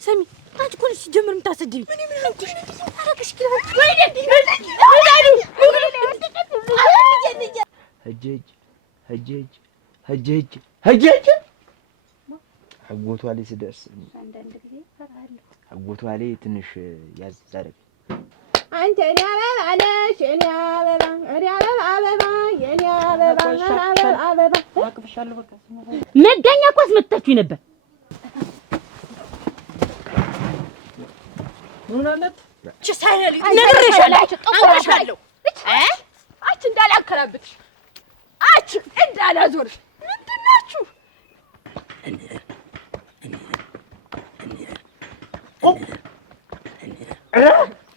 سامي انت كل شيء جمر متعصدي هجج هجج هجج አጎቷ ላይ ስደርስ አንዳንድ ጊዜ ፈራለሁ። አጎቷ ላይ ትንሽ ያዝ አደረገ። አንተ እኔ አበባ ነሽ እኔ አበባ እኔ አበባ የኔ አበባ አበባ አቅፍሻለሁ። በቃ መጋኛ እኮ አስመታችሁኝ ነበር። ምን አለት እቺ ሳይነል ነግሬሻለሁ። አንቀሻለሁ አች እንዳላከራብትሽ አች እንዳላዞርሽ ምንድን ናችሁ?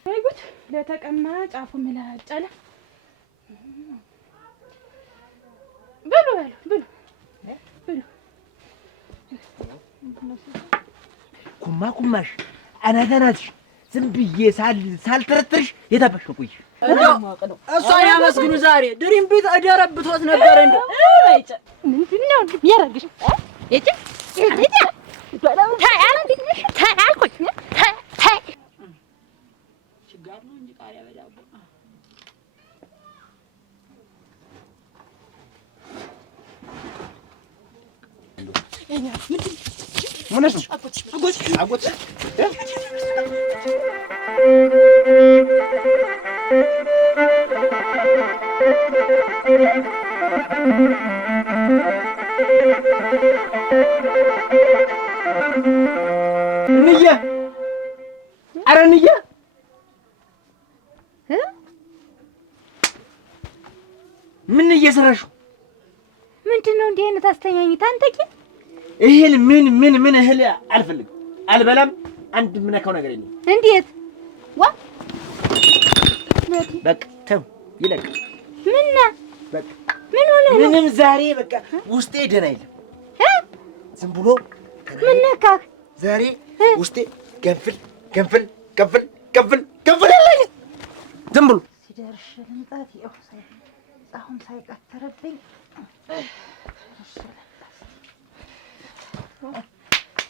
አይጉት ለተቀማጭ አፉ ምላጭ አለ። ብሉ ብሉ ብሉ። ኩማሽ አናታናትሽ ዝም ብዬ ሳልተረትርሽ የታበሽኩኝ እሷ ያመስግኑ። ዛሬ ድሪም ቤት አደረብቶት ነበር እንዴ? አይጨ ምንድን ነው የሚያረግሽ? እጭ እንየ ኧረ እንየ ምን እየሰራሽው? ምንድን ነው እንዲህ አይነት አስተኛኝት? አንተ ግን እህል ምን እህል አልፈልግም፣ አልበላም። አንድ የምነካው ነገር የለም። እንዴት ዋ በቃ ተው ይለቅ። ምንና በቃ ምን ሆነ? ምንም ዛሬ በቃ ውስጤ ደህና የለም። ዝም ብሎ ምን ነካህ ዛሬ? ውስጤ ገንፍል ያለኝ ዝም ብሎ ሲደርሽ ልምጣት። ያው አሁን ሳይቀተረብኝ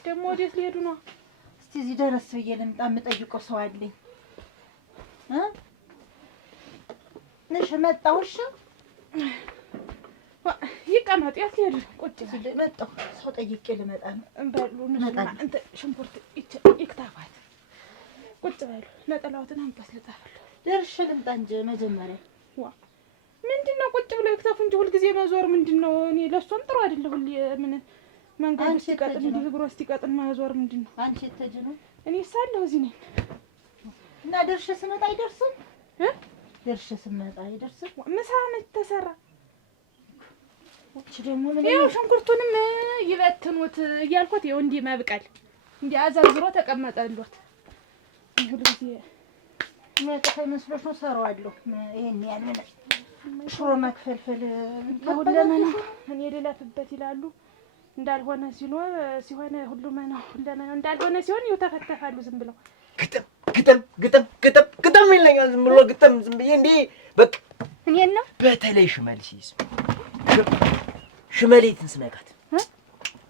ደግሞ ወዴት ሊሄዱ ነው? እስቲ እዚህ ደረስ ብዬ ልምጣ። የምጠይቀው ሰው አለኝ። ነሽ መጣሁ። እሺ ይቀመጥ። የት ሊሄዱ? ቁጭ መጣሁ። ሰው ጠይቄ ልመጣ ነው። እንበሉ እንተ ሽንኩርት ይክታፋት። ቁጭ በሉ። ነጠላዎትን አንቀስ ልጣፈል። ደርሼ ልምጣ እንጂ መጀመሪያ ምንድን ነው ቁጭ ብሎ ይክታፉ እንጂ ሁልጊዜ መዞር ምንድን ነው? እኔ ለእሷም ጥሩ አይደለ። ሁሌ ምን መንገዱ ሲቀጥን እንዲህ እግሯ ሲቀጥን መዞር ምንድን ነው? አንቺ እተጅ ነው። እኔ ሳለሁ እዚህ ነኝ እና ደርሼ ስመጣ አይደርስም። ደርሼ ስመጣ አይደርስም። ምሳ መች ተሰራ? እቺ ደግሞ ምን ይኸው ሽንኩርቱንም ይበትኑት እያልኩት ይኸው እንዲህ መብቀል እንዲህ አዘርዝሮ ተቀመጠልዎት። ሁልጊዜ የሚያጠፋ መስሎሽ ነው? ሰራዋለሁ። ይሄን ያንን ሽሮ መክፈልፈል ሁለመና እኔ ልለፍበት ይላሉ። እንዳልሆነ ሲሆን ሁሉም ነው ሁለመና እንዳልሆነ ሲሆን ይተፈተፋሉ። ዝም ብለው ግጥም ይለኛል። ዝም ብሎ ግጥም ዝም ብዬ እንዴ በቃ እኔን ነው። በተለይ ሽመል ሲይዝ ሽመሌትን ስነካት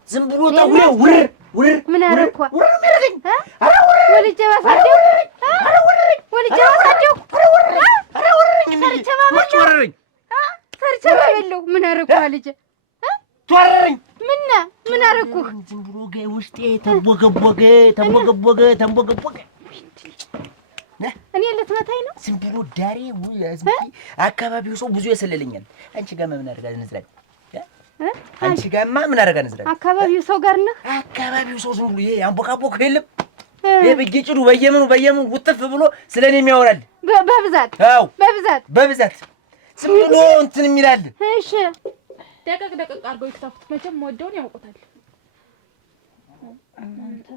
ዝም ብሎ ጠጉሬ ውርር ምን አረኳ? ወልጄ ባሳደው ሰርቼ ባበለው ምን አረኳ? ልጄ ተወረረኝ። ምን አረኩህ? ዝም ብሎ ውስጤ ተንቦገቦገ። እኔ ልትመታኝ ነው? ዝም ብሎ ዳሬ አካባቢው ሰው ብዙ ያሰለለኛል። አንቺ ጋር ምን አደርጋ ንዝራል? አንቺ ጋርማ ምን አደርጋ ንዝራል? አካባቢው ሰው ጋር ነህ? አካባቢው ሰው ዝም ብሎ ይሄ አንቦካቦክ የለም በየጭዱ በየምኑ ውጥፍ ብሎ ስለኔ የሚያወራል በብዛት። አዎ በብዛት ዝም ብሎ እንትን የሚላል። እሺ ደቀቅ አድርገው ይክተፉት። መቼም ወደውን ያውቁታል። አንተ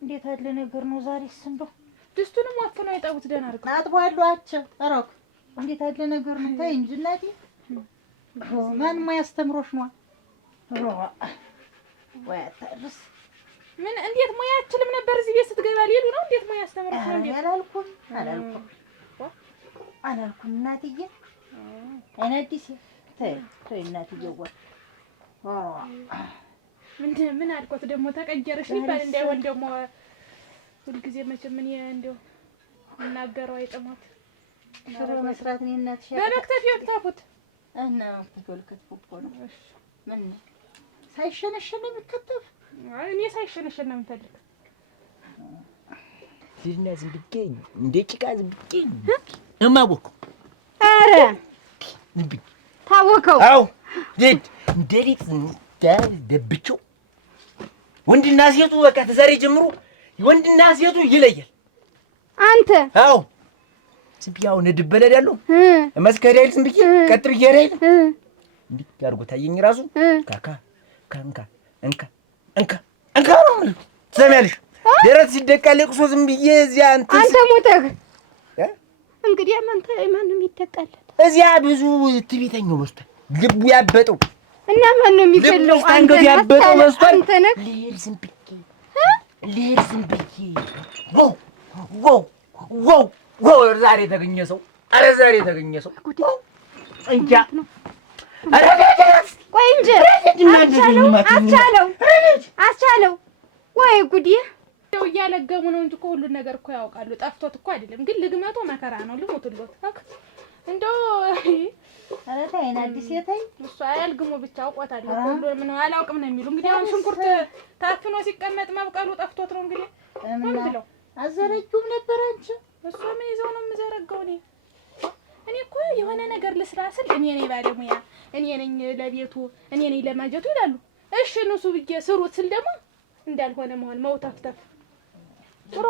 እንዴት ያለ ነገር ነው ዛሬስ? እንደው ድስቱንም አፍነው አይጣውት ደህና አድርገው አጥቧል። አረኩ እንዴት ያለ ነገር ነው? ተይ እንጂ እናቴ። ማን ማያስተምሮሽ ነው? ወይ አታርስ። ምን እንዴት ሙያ አትችልም ነበር? እዚህ ቤት ስትገባ ሊሉ ነው። እንዴት ሙያ አስተምሮሽ ነው? እንዴት አላልኩም እናትዬ። አይናዲስ ተይ እናትዬ። ምን አልኳት ደግሞ ተቀየረሽ ሊባል እንዳይሆን ደግሞ ሁልጊዜ መቼም ምን እንደው እናገረው አይጥማት ሽሮ መስራት ነው እናትሽ በመክተፍ ያክታፉት እና ተወልከት ፖፖ ነው ምን ሳይሸነሸን የሚከተፍ እኔ ሳይሸነሸን ነው የምፈልግ ሲድና ዝም ብዬ እንደ ጭቃ ዝም ብዬ እማቦኩ ኧረ ዝም ብዬ ታወቀው አዎ እንደሊጥ ደብቼው ወንድና ሴቱ በቃ ተዛሬ ጀምሮ ወንድና ሴቱ ይለያል። አንተ አዎ ዝም ብዬ አሁን እድበለዳለሁ መስከረም አይደል ዝም ብዬ ቀጥ ብዬ አይደል እንዴ ያርጎ ታየኝ ራሱ ካካ ካንካ እንካ እንካ እንካ ነው ማለት ትሰሚያለሽ? ደረት ሲደቃ ለቅሶ ዝም ብዬ እዚያ አንተ ሞተህ እንግዲህ ማንም ይደቃል። እዚያ ብዙ ትዕቢተኛው በዝቷል። ልቡ ያበጠው እና ማን ነው የሚፈልገው? አንተ ያበጠው በዝቷል። አንተ ነህ ልሄድ ዝም ብዬ ዋው ዛሬ የተገኘ ሰው ኧረ ዛሬ የተገኘ ሰው እንጃ ቆይ እንጂ አስቻለው ወይ ጉዴ እንደው እያለገሙ ነው እንጂ እኮ ሁሉን ነገር እኮ ያውቃሉ። ጠፍቶት እኮ አይደለም ግን ልግመቶ መከራ ነው። ልሞትሎት ታክ እንደው ኧረ ተይኝ አዲስ የተይ እሱ አያልግሙ ብቻ አውቆታል እኮ ሁሉ ምን አላውቅም ነው የሚሉ እንግዲህ አሁን ሽንኩርት ታፍኖ ሲቀመጥ መብቀሉ ጠፍቶት ነው እንግዲህ ምን ብለው አዘረጁም ነበር አንቺ እሱ ምን ይዘው ነው የምዘረጋው እኔ እኮ የሆነ ነገር ልስራ ስል እኔ ነኝ ባለሙያ እኔ ነኝ ለቤቱ እኔ ነኝ ለማጀቱ ይላሉ። እሺ ንሱ ብዬ ስሩት ስል ደግሞ እንዳልሆነ መሆን መውታፍታፍ ጥሩ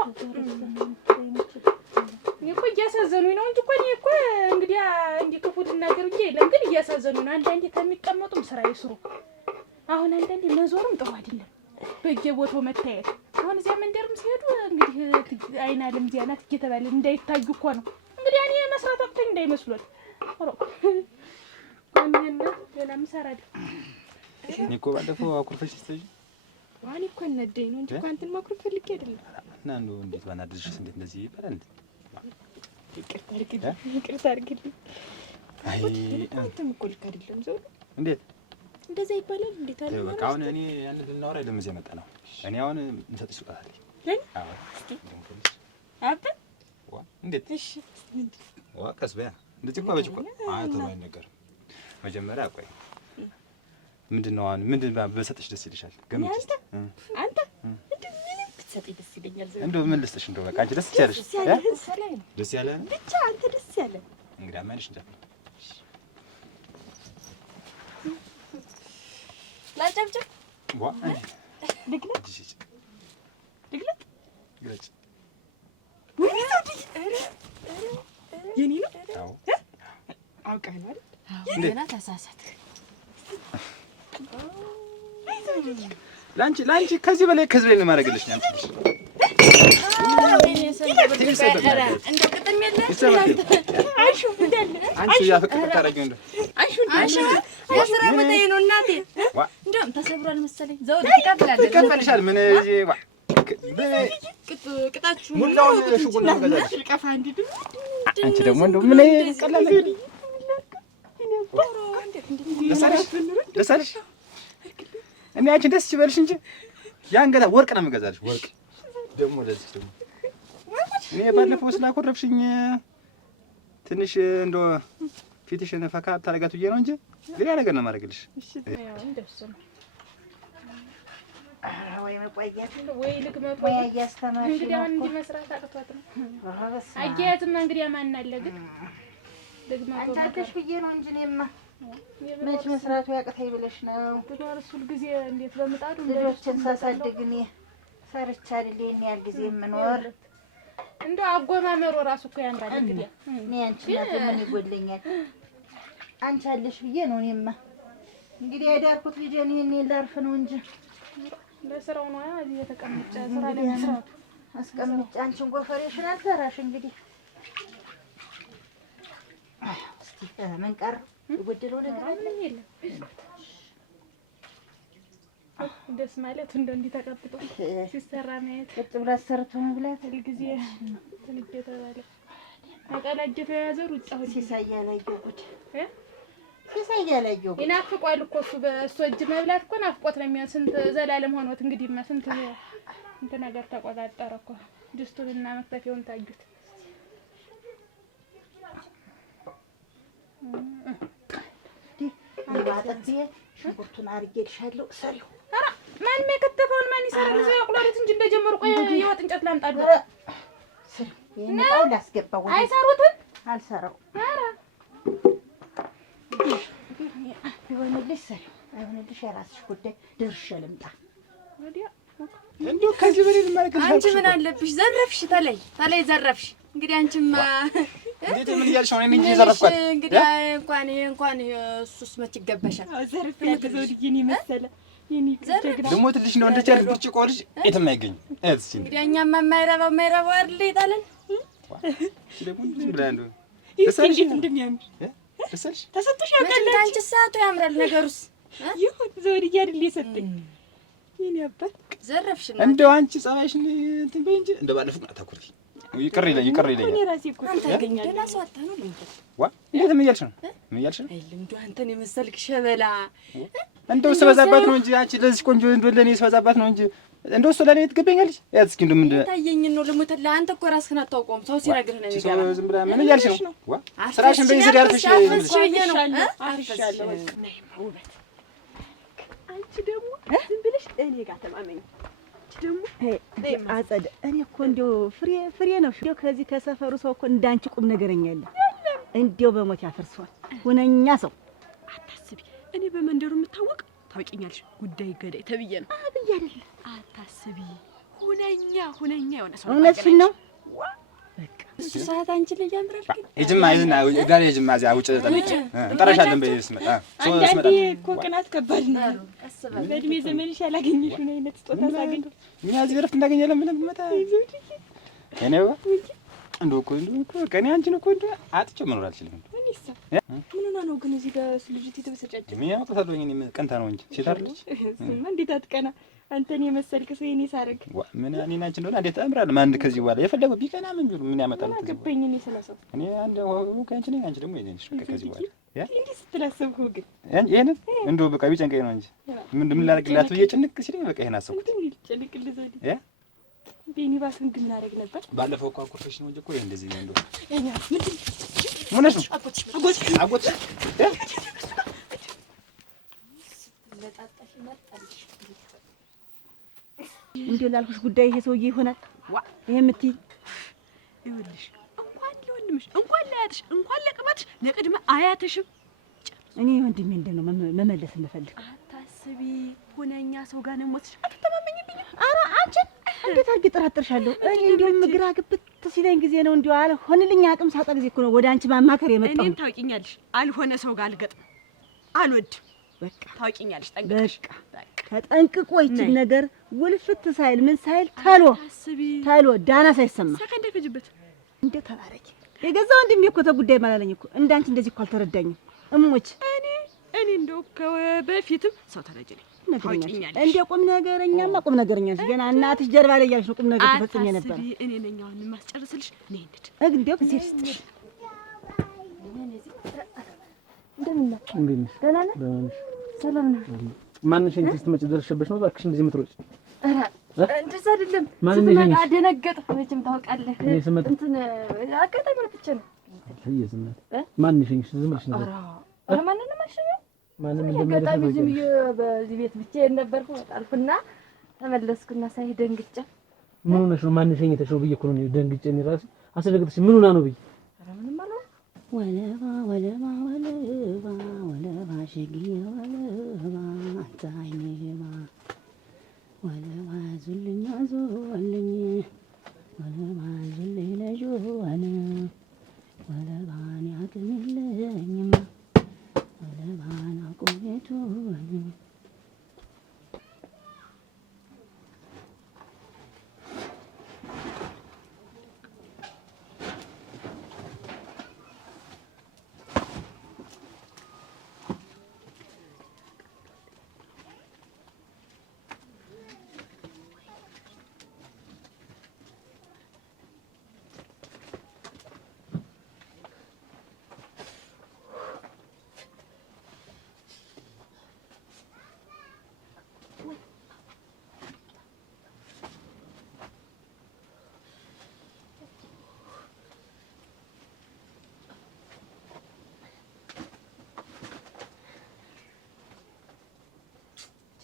እኮ እያሳዘኑኝ ነው እንጂ እኮ እኔ እኮ እንግዲህ እንዲህ ክፉ ልናገር ብዬ የለም ግን እያሳዘኑኝ ነው። አንዳንዴ ከሚቀመጡም ስራ ይስሩ። አሁን አንዳንዴ መዞርም ጥሩ አይደለም በየቦታው መታየት። አሁን እዚያ መንደርም ሲሄዱ እንግዲህ አይናለም እዚያ ናት እየተባለ እንዳይታዩ እኮ ነው እንግዲህ እኔ መስራት አቅቶኝ እንዳይመስሉት ኧረ ቆሜና ሌላ ምሰራ አይደል እኔ እኮ ባለፈው አኩርፈሽ ስትይ ዋኒ እኮ ነደኝ ነው እንጂ እኮ አንተን ማኩረፍ ፈልጌ አይደለም። እና እንደው እንዴት ባናድርሽስ እንዴት እንደዚህ ይባላል እንዴ? ይቅርታ አድርግልኝ። አይ አንተም እኮ ልክ አይደለም ዘው እንዴት እንደዛ ይባላል? እንዴት አለ በቃ አሁን እኔ ያን ልናወራ አይደለም እዚህ መጣ ነው። እኔ አሁን እንሰጥሽ ሱቃታለሁ። አዎ አብ ዋ እንዴት እሺ ዋ ቀስ በያ እንደዚህ እኮ በጭቆ አተባይ ነገር መጀመሪያ ቆይ ምንድነው አሁን ምንድን በሰጥሽ ደስ ይልሻል? ገምጪ አንተ ምንም ብትሰጥ ደስ ይለኛል። እንደው ምን ልስጥሽ? እንደው በቃ አንቺ ደስ ያለሽ ደስ ያለ ብቻ አንተ ደስ ያለ እንግዲህ አማንሽ እንጃ ላጨብጭብ ዋ ልግለጥ ግለጭ የኔ ነው አዎ አውቃለሁ አይደል? እንደና ተሳሳትክ። ላንቺ ከዚህ በላይ ከዚህ ላይ ማድረግልሽ ነው አንቺ አንቺ ያፈቅር ታረጊው እንደ ስራ መጣዬ ነው እናቴ እንደውም ተሰብሯል መሰለኝ ዘውድ ትከፈልሻል ምን እዚህ ቅጣችሁ ሙላውን ሽጉና ገዛሽ ቀፋ እንዲድ አንቺ ደግሞ እንደው ምን ቀላል ደስ አለሽ እኔ አንቺ ደስ ይበልሽ እንጂ ያንገታ ወርቅ ነው የምገዛልሽ ወርቅ ደግሞ ለዚህ ደግሞ እኔ ባለፈው ስላኮረፍሽኝ ትንሽ እንደው ፊትሽን ፈካ ታረጋት ብዬ ነው እንጂ ሌላ ነገር ነው የማደርግልሽ። እሺ ያው እንደሱ ነው። ወይ መቆየት ወይ ልግመት ወይ ያስተማርሽ እንግዲህ አንድ መስራት አቅቷት ነው አያያዝማ እንግዲህ ማን አለ ግን ልግመት አንቺ ብዬ ነው እንጂ እኔማ መች መስራቱ ያቅተኝ ብለሽ ነው። ትኖርስ ሁልጊዜ እንዴት በምጣዱ ልጆችን ሳሳድግ እኔ ሰርቻ አይደል የኔ ያህል ጊዜ የምኖር እንደው አጎማመሩ እራሱ እኮ ያምራል። እንግዲህ እኔ አንቺ እናት ምን ይጎለኛል? አንቺ አለሽ ብዬ ነው እኔማ እንግዲህ ያዳርኩት ልጄን ይሄን ላርፍ ነው እንጂ ለስራው ነው እዚህ የተቀመጨ ስራ ለመስራት አስቀምጬ አንቺን ጎፈሬሽን አልሰራሽ እንግዲህ እስቲ ምን ቀር የጎደለው ነገር ምንም የለም። ደስ ማለት እንደው እንዲህ ተቀብጦ ሲሰራ ማየት ቁጭ ብላ ሰርቶ መብላት ሁልጊዜ ትንሽ የተባለ አቀላጀ ተያዘ ሩጫው ሲሳያ ላይ ጉድ ይሳያለዩ ይናፍቋል እኮ እሱ በእሱ እጅ መብላት እኮ ናፍቆት ነው የሚሆን። ስንት ዘላለም ሆኖት እንግዲህ ስንት ነገር ተቆጣጠረ እኮ ድስቱንና መክተፊያውን ታዩት። አባጠቴ ሽንኩርቱን አርጌልሻለሁ ሰሪው። ኧረ ማንም የከተፈውን ማን ይሰራል? እዛው ያቁላሉት እንጂ እንደጀመሩ ቆይ የወጥ እንጨት ላምጣልህ። ሰሪው የነጣው ላስገባው አይሰሩትም። አልሰራው ኧረ ይሆንልሽ ሰሪው አይሆንልሽ የራስሽ ጉዳይ። ደርሼ ልምጣ ወዲያ እንደው ከዚህ በላይ ማለት ነው። አንቺ ምን አለብሽ? ዘረፍሽ ተለይ ዘረፍሽ። እንግዲህ አንቺማ እንዴት ምን እያልሽ ነው? እኔ እንጂ ዘረፍኳት። እንግዲህ እንኳን እሱስ መች ይገባሻል? ዘርፍ ያገዘው ልጅን ይመሰለ የኔ ጀግና ልሞትልሽ ነው። እንደቻለ ብርጭቆ ልጅ የትም አይገኝም። እዚህ እንግዲህ እኛማ የማይረባው አይደል ይጣለን። እሺ ደግሞ ዝም ብላ እንደው ደሳልሽ እንደሚያምር ደሳልሽ ተሰጥቶሽ ያውቃል። አንቺ ሰዓቱ ያምራል ነገሩስ። ይሁን ዘውድዬ አይደል የሰጠኝ የኔ አባት። ዘረፍሽ ነው እንደው አንቺ ጸባይሽን እንትን በይ እንጂ እንደ ባለፈው አታኩርፊ። ይቅር ይለኝ እኔ ራሴ እኮ ታገኛለህ። ደህና ሰው አታኑ ልንት ዋ እንዴት ምን እያልሽ ነው? ምን እያልሽ ነው? አይልም እንደው አንተን የመሰልክ ሸበላ እንደው ስበዛባት ነው እንጂ አንቺ ለዚህ ቆንጆ እንደው ለኔ ስበዛባት ነው እንጂ እንደው እሱ ለኔ ትገበኛለሽ። ያት እስኪ እንደው ምን ታየኝ ነው ልሞተልህ። አንተ እኮ ራስህን አታውቀውም። ሰው ሲነግርህ ነው የሚገባ። ዝም ብላ ምን እያልሽ ነው? ዋ ስራሽን በይ ዘዴ አርፈሽ አርሻለሁ። ውበት አንቺ ደግሞ ዝም ብለሽ እኔ ጋር ተማመኝ። ደግሞ አጸደ እኔ እኮ እንደው ፍሬ ነው። እንደው ከዚህ ከሰፈሩ ሰው እኮ እንዳንቺ ቁም ነገረኛ የለም። እንደው በሞት ያፈርሰዋል ሁነኛ ሰው። አታስቢ፣ እኔ በመንደሩ የምታወቅ ታውቂኛለሽ። ጉዳይ ገዳይ ተብዬ ነው አብይ አይደል? አታስቢ፣ ሁነኛ የሆነ ሰው እውነትሽን ነው። በቃ እሱ ሰዓት አንቺ ላይ ያምራል። ግን የጅማ ይዝና ጋር የጅማ እዚያ ውጭ እንጠራሻለን በይ ስመጣ አንዳንዴ እኮ ቅናት ከባድ ነው። በእድሜ ዘመንሽ ያላገኘሽውን አይነት ስጦታ ሳገኝ እኛ እዚህ እረፍት እናገኛለን ብለን ብንመጣ እኔው እንደው እኮ ከኔ አንቺን እኮ እንደው አጥቼው መኖር አልችልም። ምን ሆና ነው ግን እዚህ ጋር ልጅት የተበሰጨች? ምን ያመጣታል? ወይኔ ቀንታ ነው እንጂ ሴት አይደለች። እሱማ እንዴት አትቀና? አንተን የመሰልክ ሰው የኔ ሳረግ ምን እኔና አንቺ እንደሆነ እንዴት አምራል። ማን ከዚህ በኋላ የፈለገው ቢቀና ምን ቢሉ ምን ያመጣል? ገባኝ። እኔ ስለሰው እኔ አንድ ከአንቺ ነኝ፣ አንቺ ደግሞ የኔ ነሽ። ከዚህ በኋላ እንዴ ስትላሰብኩ ግን ይሄንን እንደው በቃ ቢጨንቀኝ ነው እንጂ ምን ላደርግላት ብዬ ጭንቅ ሲለኝ በቃ ይሄን አሰብኩት። ጭንቅልህ ዘዴ ቤኒ ባስ ምን እናደርግ ነበር? ባለፈው እኮ አኩርፈሽ ነው እንጂ እኮ ይሄ እንደዚህ ነው። እንደው ምን ነው አጎት እንደው ላልኩሽ ጉዳይ ይሄ ሰውዬ ይሆናል። ይሄ የምትይ ይኸውልሽ እንኳን ለወንድምሽ እንኳን ለአያትሽ እንኳን ለቅማትሽ ለቅድመ አያትሽም እኔ ወንድሜ እንደው መመለስ እንፈልግ። አታስቢ፣ ሁነኛ ሰው ጋር ነው ሞትሽ። አትተማመኝብኝ። ኧረ አንቺ እንዴት አድርጌ እጠራጥርሻለሁ? እኔ እንደውም ግራ ግብት ሲለኝ ጊዜ ነው እንደው አልሆንልኝ አቅም ሳጣ ጊዜ እኮ ነው ወደ አንቺ ማማከር የመጣው። እኔም ታውቂኛለሽ፣ አልሆነ ሰው ጋር አልገጥም አልወድም። በቃ ታውቂኛለሽ፣ ጠንቅቀሽ ተጠንቅቆ ይችል ነገር ውልፍት ሳይል ምን ሳይል ታሎ ዳና ሳይሰማ ሰከንድ ይፈጅበት። እንደው ተባረኪ። የገዛ ወንድሜ እኮ ተጉዳይ ማላለኝ እኮ እንዳንቺ እንደዚህ እኮ አልተረዳኝም። እሞች እኔ እንደው በፊትም ሰው ተረጅ ነኝ። ታውቂኛለሽ፣ እንደ ቁም ነገረኛማ ቁም ነገረኛ ገና እናትሽ ጀርባ ላይ ያልሽ ነው ቁም ነገር ተፈጽሜ ነበር። እኔ ነኝ አሁን የማስጨርስልሽ። እኔ እንዴት እንደው ጊዜ ስጥሽ። እንደምን ነሽ? ደህና ነሽ? ሰላም ነሽ? ማንሽ እንጂ ስትመጪ ደርሼብሽ ነው እባክሽ እንደዚህ የምትሮጪ? ኧረ እንደዛ አይደለም። ስትመጣ አደነገጥኩ። መቼም ታውቃለህ እንትን አጋጣሚ መጥቼ ነው። ማንሽ እንጂ ዝም ብለሽ ነው? ኧረ ማንንም አልሸኘሁም። ማንም አጋጣሚ ዝም ብዬ በዚህ ቤት ብቻዬን ነበርኩ። አልኩና ተመለስኩና ሳይ ደንግጬ ምን ሆነሽ ነው? ማንሽ ሸኝተሽ ነው ብዬሽ እኮ ነው ደንግጬ እኔ እራሴ አስደነግጥሽ። ምን ሆና ነው ብዬሽ? ኧረ ምንም አልሆንኩም። ወለባ ወለባ ወለባ ወለባ ሸጊያ ወለባ ታይኔባ ወለባ ዙልኛ ዞልኝ ወለባ ዙልኝ ለጆዋነ ወለባን ያቅምልኝማ ወለባን አቁሜቱ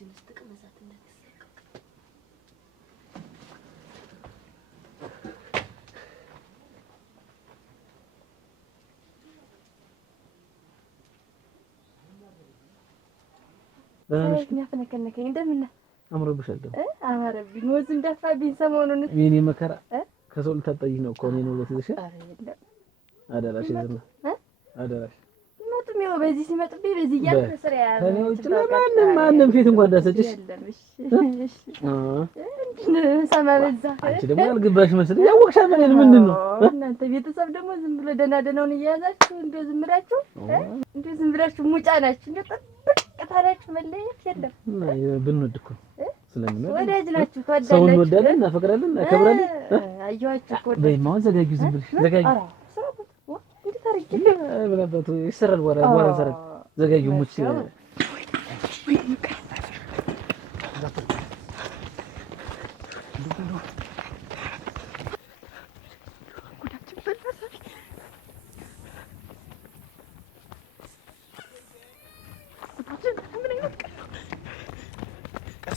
እችን ስትቀመሳት እንደተሰቀቀ የሚያፈነከነከኝ እንደምን አምሮብሻል ደግሞ አማረብኝ ወዝ እንደፋብኝ ሰሞኑን የኔ መከራ ከሰው ልታጠይኝ ነው እኮ እኔ ነው ለትልሽ አደራሽ ዝም አደራሽ መጡም ያው በዚህ ሲመጡብኝ በዚህ እያልኩ ስራ ከኔ ውጭ ማንም ፊት እንኳን እንዳሰጭሽ ሰማ በዛ አንቺ ደግሞ አልገባሽ መስለኝ ያወቅሻል ማለት ምንድን ነው እናንተ ቤተሰብ ደግሞ ዝም ብሎ ደህና ደህናውን እያያዛችሁ እንደው ዝም ብላችሁ እንደው ዝም ብላችሁ ሙጫ ናችሁ እንደው ጠብቀታላችሁ መለየት የለም ብንወድ እኮ ስለምንወድ ወዳጅ ናችሁ ተወዳላችሁ ሰው እንወዳለን እናፈቅራለን እናከብራለን አያችሁ እኮ በይማው ዘጋጊው ዝም ብለሽ ዘጋጊው እንዴት አርጊ ብለበት ይሰራል ወራ ይሰራል ዘጋጊው ሙጭ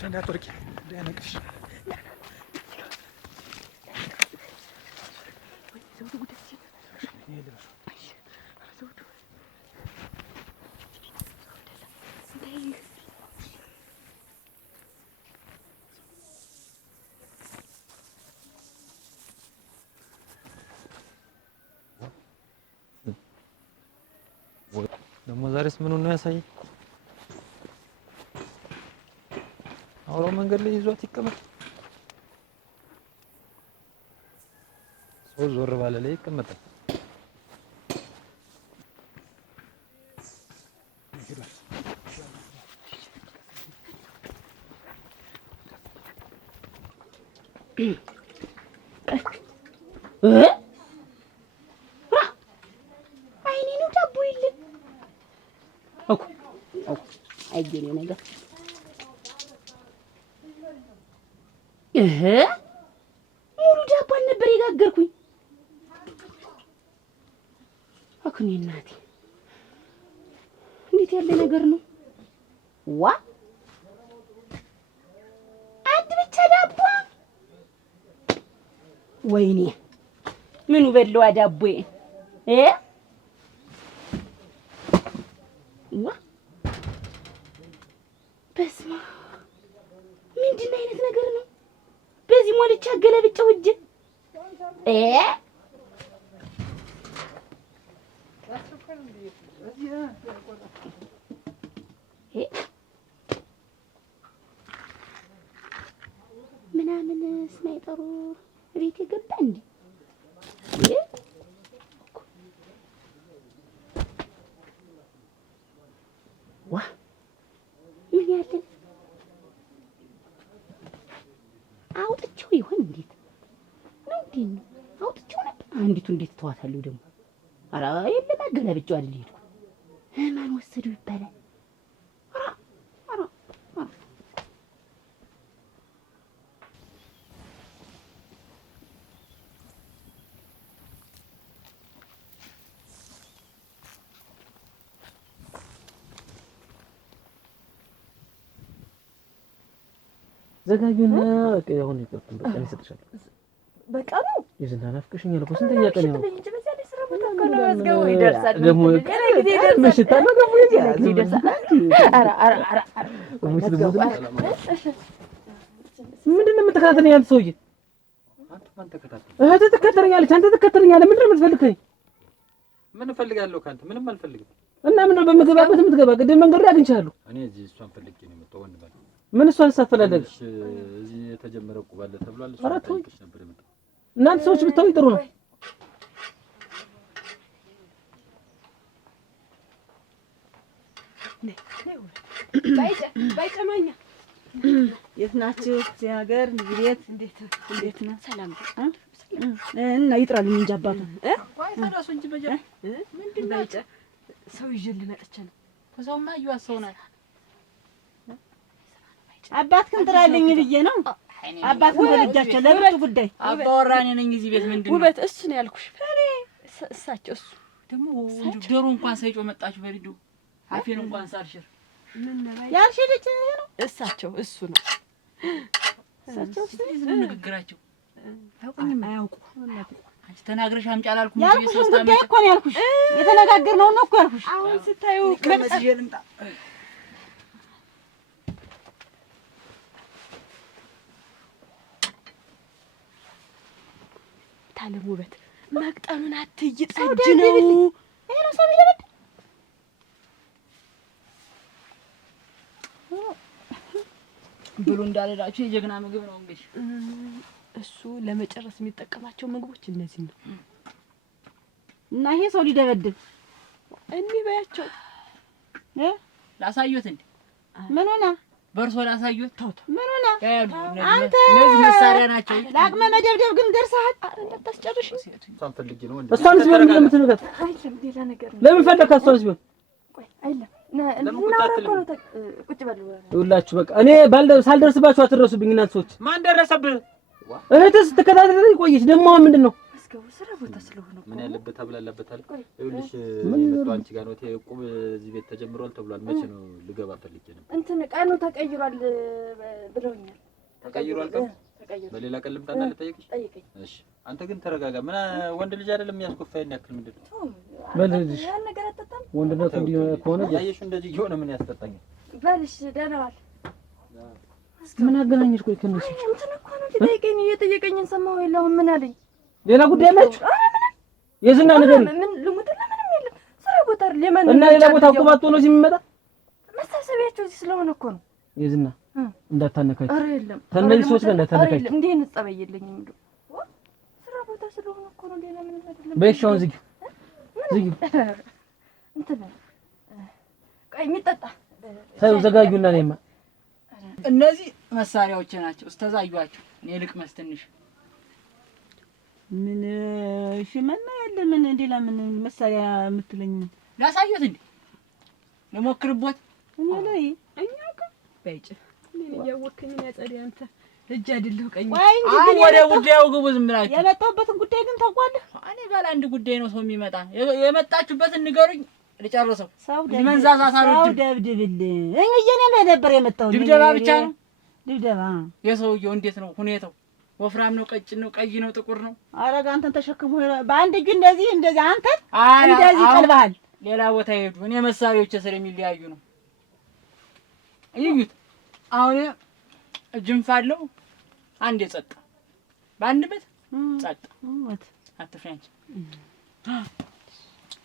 እንዳትወርቂ እንዳያነቅሽ ደግሞ ዛሬስ ምኑን ነው ያሳይ? አውራው መንገድ ላይ ይዟት ይቀመጥ። ሰው ዞር ባለ ላይ ይቀመጣል። አይኔ ነው ዳቦ የለ እኮ አይገኝ ነገር ሙሉ ዳቦ ነበር የጋገርኩኝ። አኩኒ እናቴ እንዴት ያለ ነገር ነው? ዋ አንድ ብቻ ዳቦ ወይኔ ምኑ በለዋ ዳቦዬ ዋ በስመ አብ ምንድን አይነት ነገር ነው? በዚህ ሞልቻ ገለብጫው እጅ ምናምን ስናይጠሩ ቤት የገባ እንዴ? ዋ ምን ያለ አውጥቼው ይሆን እንዴት ነው? እንዴት ነው አውጥቼው ነበር። አንዲቱ እንዴት ተዋታለሁ ደግሞ? ኧረ የለም አገላብጬው አይደል ሄድኩ። ማን ወሰደው ይባላል? ዘጋጁና በቃ አሁን ይቀጥል በቃ ይሰጥሻል። በቃ ነው የዝና ናፍቀሽኛል እኮ ስንተኛ ቀን ነው? ይደርሳል ደግሞ ምሽት አለ ደግሞ ይደርሳል። ምንድን ነው የምትከታተለኝ አንተ ሰውዬ? እህትህ ትከተለኛለች፣ አንተ ትከተለኛለህ። ምንድን ነው የምትፈልገኝ? ምን እፈልጋለሁ ካንተ? ምንም አልፈልግም። እና ምንድን ነው በምገባበት የምትገባ? ቅድም መንገድ ላይ አግኝቻለሁ። እኔ እዚህ እሷን ፈልጌ ነው የመጣው። ወንድ ማለት ምን እሷን ሳፈላለግ እዚህ የተጀመረ ቁብ አለ ተብሏል። እሷ ታይቅሽ ነበር የመጣው። እናንተ ሰዎች ብታውቂ ጥሩ ነው። ባይጨማኛ የት ናችሁ? እዚህ ሀገር እዚህ ቤት እንዴት ነው? ሰላም እና ይጥራልኝ እንጂ አባቱ ተራሱ እንጂ በጀ ምንድን ነው ሰው ይዤልህ መጥቼ ነው። ከሰውማ እዩዋ ሰው ናት። አባትህን ጥራልኝ ብዬ ነው። አባትህን በልጃቸው ለብዙ ጉዳይ አባወራ እኔ ነኝ እዚህ ቤት። ምንድን ነው ውበት? እሱ ነው ያልኩሽ። እሳቸው እሱ ደግሞ ዶሮ እንኳን ሳይጮህ መጣችሁ በሪዶ አፌን እንኳን ሳልሽር ምን ነበር ያልሽ ልጅ ነው እሳቸው እሱ ነው እሳቸው ንግግራቸው አያውቁ አንቺ ተናግረሽ አምጪ አላልኩም ያልኩሽ ጉዳይ እኮ ነው ያልኩሽ የተነጋገርነው ነው እኮ ያልኩሽ አሁን ስታዩ ከመስዬ ልምጣ ታለም ውበት መቅጠኑን አትይ ጠጅ ነው ይሄ ነው ሰው ይለበድ ብሉ እንዳልላችሁ የጀግና ምግብ ነው እንግዲህ እሱ ለመጨረስ የሚጠቀማቸው ምግቦች እነዚህ ነው እና ይሄ ሰው ሊደበድብ እንዲህ በያቸው ላሳዩት እንዴ ምን ሆነ በርሶ ላሳዩት ተውት ምን ሆነ አንተ እነዚህ መሳሪያ ናቸው ለአቅመ መደብደብ ግን ደርሰሃል እንዳታስጨርሽ እሷን ፈልጌ ነው እንዴ እሷን ቢሆን ምን የምትነግራት አይደለም ሌላ ነገር ነው ለምን ፈለክ እሷንስ ቢሆን ቆይ አይደለም ቁጭ በሉ ይኸውላችሁ በቃ እኔ ሳልደርስባችሁ አትደርሱብኝ እናንተ ሰዎች ማን ደረሰብህ እህትስ ትከታተለኝ ቆየች ደግሞ ምንድን ነው እስከው ስራ ቦታ ስለሆነ ምን ያለበት አብላላበታል ይኸውልሽ መጥቶ አንቺ ጋር ነው እቁብ እዚህ ቤት ተጀምሯል ተብሏል መቼ ነው ልገባ ፈልጌ ነው እንትን ቀኑ ተቀይሯል ብለውኛል ተቀይሯል ቀን በሌላ ቀን ልምጣና ልጠይቅሽ ጠይቀኝ እሺ አንተ ግን ተረጋጋ ምን ወንድ ልጅ አይደለም የሚያስቆፋኝ ያክል ምንድን ነው በልልሽ ያን ነገር አጠጣም ወንድነቱ እንዲህ ከሆነ ያየሽ እንደዚህ ይሆነ ምን ያስጠጣኛል በልሽ ደህና ዋል ምን አገናኘሽ ቆይ ከነሱ እንትን እኮ ነው ጠይቀኝ እየጠየቀኝን ሰማሁ የለውም ምን አለኝ ሌላ ጉዳይ አላችሁ የዝና ነገር ምን ልሙትና ምንም የለም ስራ ቦታ ለማን እና ሌላ ቦታ አቆባጦ ነው እዚህ የሚመጣ መታሰቢያቸው እዚህ ስለሆነ እኮ ነው የዝና እንዳታነካች ኧረ የለም ተነዚህ ሰዎች ጋር እንዳታነካች እንዴ እንጸበይ የለኝም እንዴ ስራ ቦታ ስለሆነ እኮ ነው ሌላ ምንም አይደለም በሻውን ዝጊ እንትን ቆይ የሚጠጣ ታዩ ዘጋጁና ነይማ እነዚህ መሳሪያዎች ናቸው እስተዛዩአቸው እኔ ልቅመስ ትንሽ ምን ሽመና ያለ ምን ሌላ ምን መሳሪያ የምትለኝ ላሳዩት እንዴ ለሞክርቦት እኔ ላይ እኛ ጋር በይጭ ምን ያወከኝ ያጸሪ አንተ እጅ አይደለሁ ቀኝ ወይ እንጂ አሁን ወደ ጉዳዩ ግቡ ዝም ብላችሁ የመጣሁበትን ጉዳይ ግን ታውቃለህ እኔ ጋር አንድ ጉዳይ ነው ሰው የሚመጣ የመጣችሁበትን ንገሩኝ ልጨርሰው ሰው መንዛዛት አልወድም ደብድብልኝ እየኔ ነበር የመጣው ድብደባ ብቻ ነው ድብደባ የሰውየው እንዴት ነው ሁኔታው ወፍራም ነው ቀጭን ነው ቀይ ነው ጥቁር ነው አረጋ አንተን ተሸክሞ በአንድ እጁ እንደዚህ አንተ እንደዚህ ቀልበሃል ሌላ ቦታ ሄዱ እኔ መሳሪያዎች ስለሚለያዩ ነው እዩት አሁን ጅንፋለው አንድ የጸጣ በአንድ ቤት ጸጣ አትፍራንች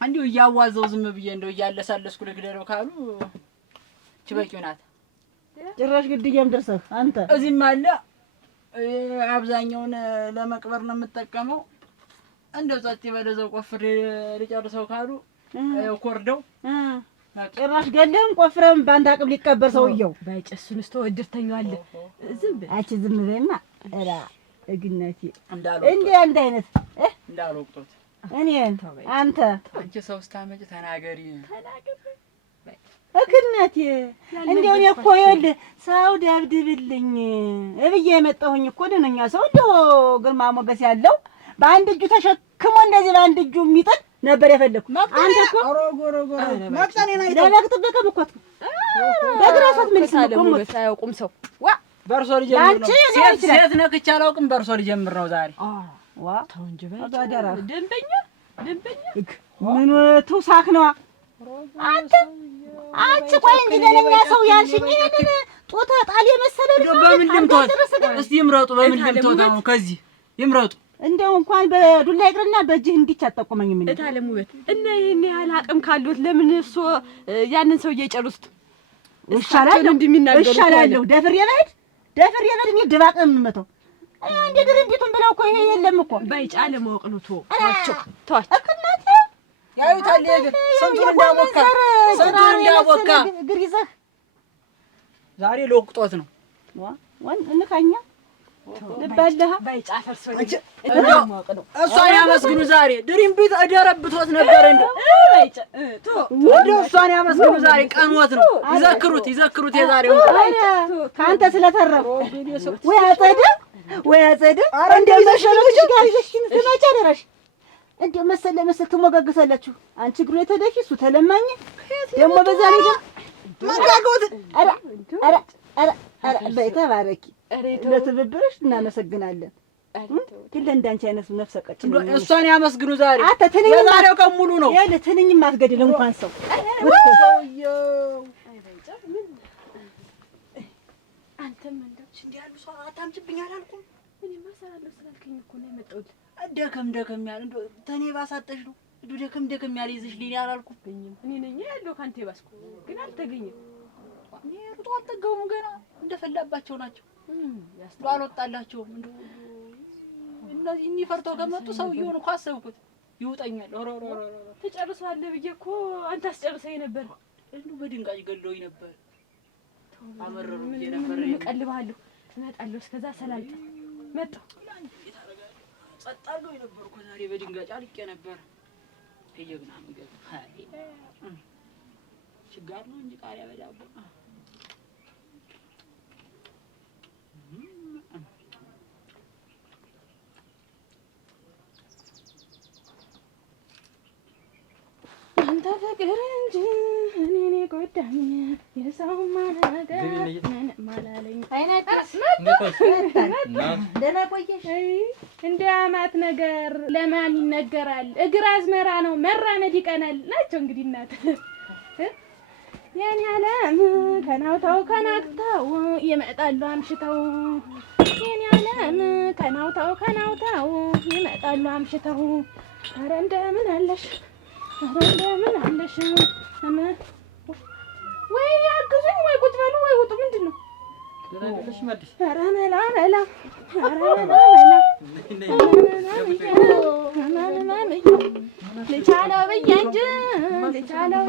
አንዲው እያዋዘው ዝም ብዬ እንደው እያለሳለስኩ ልግደለው ካሉ ችበቂው ናት ጭራሽ ግድያም ደርሰህ አንተ እዚህም አለ አብዛኛውን ለመቅበር ነው የምጠቀመው እንደው ጸጥ ይበለዘው ቆፍሬ ልጨርሰው ካሉ ኮርደው ጭራሽ ገለም ቆፍረም ባንድ አቅም ሊቀበር ሰውየው ባይጨሱንስ ተወድርተኛው አለ ዝም አንቺ ዝም በይማ እራ እግነቴ እንዳልወቅቶት እንዴ አንድ አይነት እንዳልወቅቶት እኔ አንተ ሰው ስታመጭ ተናገሪ እግነቴ እንደው እኔ እኮ ይኸውልህ ሰው ደብድብልኝ እብዬ የመጣሁኝ እኮ ደነኛ ሰው እንደው ግርማ ሞገስ ያለው በአንድ እጁ ተሸክሞ እንደዚህ በአንድ እጁ የሚጥል ነበር የፈለኩት አንተ እኮ መቅጠኔ ነው ለመቅጥበከም እኮ በግራሶት ምን ይሳለሙ ሳያውቁም ሰው ዋ በርሶ ልጀምር ነው ሴት ነክቼ አላውቅም በርሶ ልጀምር ነው ዛሬ ዋ ተው እንጂ አዳራ ደንበኛ ምን ተውሳክ ነው አንቺ ቆይ እንጂ ለኛ ሰው ያልሽኝ ይሄንን ጦታ ጣል የመሰለ ነው በምን ልምቶት እስቲ ይምረጡ በምን ልምቶት አሁን ከዚህ ይምረጡ እንደው እንኳን በዱላ ይቅርና በእጅህ እንዲች አጠቆመኝ ምን እታለም ውበት እና ይሄን ያህል አቅም ካሉት ለምን እሱ ያንን ሰው እየጨሩት እሻላለሁ ደፍሬ በሄድ እኔ ድባቅ የምመተው እንደ ድርቢቱን ብለው እኮ ይሄ የለም እኮ ባይጫ ለማወቅ ነው ተዋቸው እክናት ያዩታል ይገር ስንቱን እንዳቦካ ግሪዘህ ዛሬ ለወቅጦት ነው ወን እንካኛ ልባለህ ባይጫ ፈርሶ እሷን ያመስግኑ ዛሬ ድሪም ቢት እደረብቶት ነበር እንዴ ባይጫ እሷን ያመስግኑ ዛሬ ቀንወት ነው ይዘክሩት የዛሬው ካንተ ስለተረፈ ወይ አጸደ እንደ መሸሎች ጋር ይሽን ትመጫ ደረሽ እንደ መሰለ ትሞጋገሳላችሁ አንቺ ግሩ የተደፊ እሱ ተለማኝ ደግሞ በዛ ላይ መጋጎት ኧረ በይ ተባረኪ። ለትብብርሽ እናመሰግናለን። ግን ለእንዳንቺ አይነቱ ነፍሰ ቀጭን እሷን ያመስግኑ። ዛሬ አንተ ትንኝ ዛሬው ቀን ሙሉ ነው። ያለ ትንኝ የማትገድል እንኳን ሰው አንተም እንደውች እንዲህ ያሉ ሰው አታምጭብኝ አላልኩም? እኔማ እሰራለሁ ስላልከኝ እኮ ነው የመጣሁት። ደከም ያለ እንደው ተኔ ባሳጠሽ ነው እንደው ደከም ያለ ይዘሽ ሊኔ አላልኩብኝም። እኔ ነኝ ያለው ካንተ ባስኩ ግን አልተገኘም። እኔ ሩጦ አልጠገቡም ገና እንደፈላባቸው ናቸው። ያስሉ አልወጣላቸውም። እንደው እነዚህ የሚፈርተው ከመጡ ሰውዬውን እኮ አሰብኩት ይውጠኛል። ትጨርሰዋለህ ብዬ እኮ አንተ አስጨርሰኝ ነበር። እንደው በድንጋጭ ገለውኝ ነበር። አመረሩ ነበር እቀልብሃለሁ እመጣለሁ። እስከዛ ሰላምታ መጣሁ ጸጣለሁ ነበር እኮ ዛሬ በድንጋጭ አልቄ ነበር። ከየግና ምግብ ችጋር ነው እንጂ ቃሪያ በዳቦ አንተ ፍቅር እንጂ እኔ ጎዳኝ የሰውማ ነገር ምንም አላለኝ። ደህና ቆየሽ? እንደ አማት ነገር ለማን ይነገራል? እግር አዝመራ ነው መራመድ ይቀናል ናቸው እንግዲህ እናት የኔ ዓለም ከናውታው ከናቅታው ይመጣሉ አምሽተው የኔ ዓለም ከናውታው ይመጣሉ አምሽተው። ኧረ እንደምን አለሽ እንደምን አለሽ? ወይ አግዙኝ ወይ ቁጭ በሉ ወይ ውጡ። ምንድን ነው? ኧረ መላ ልቻለው ብዬሽ እንጂ ልቻለው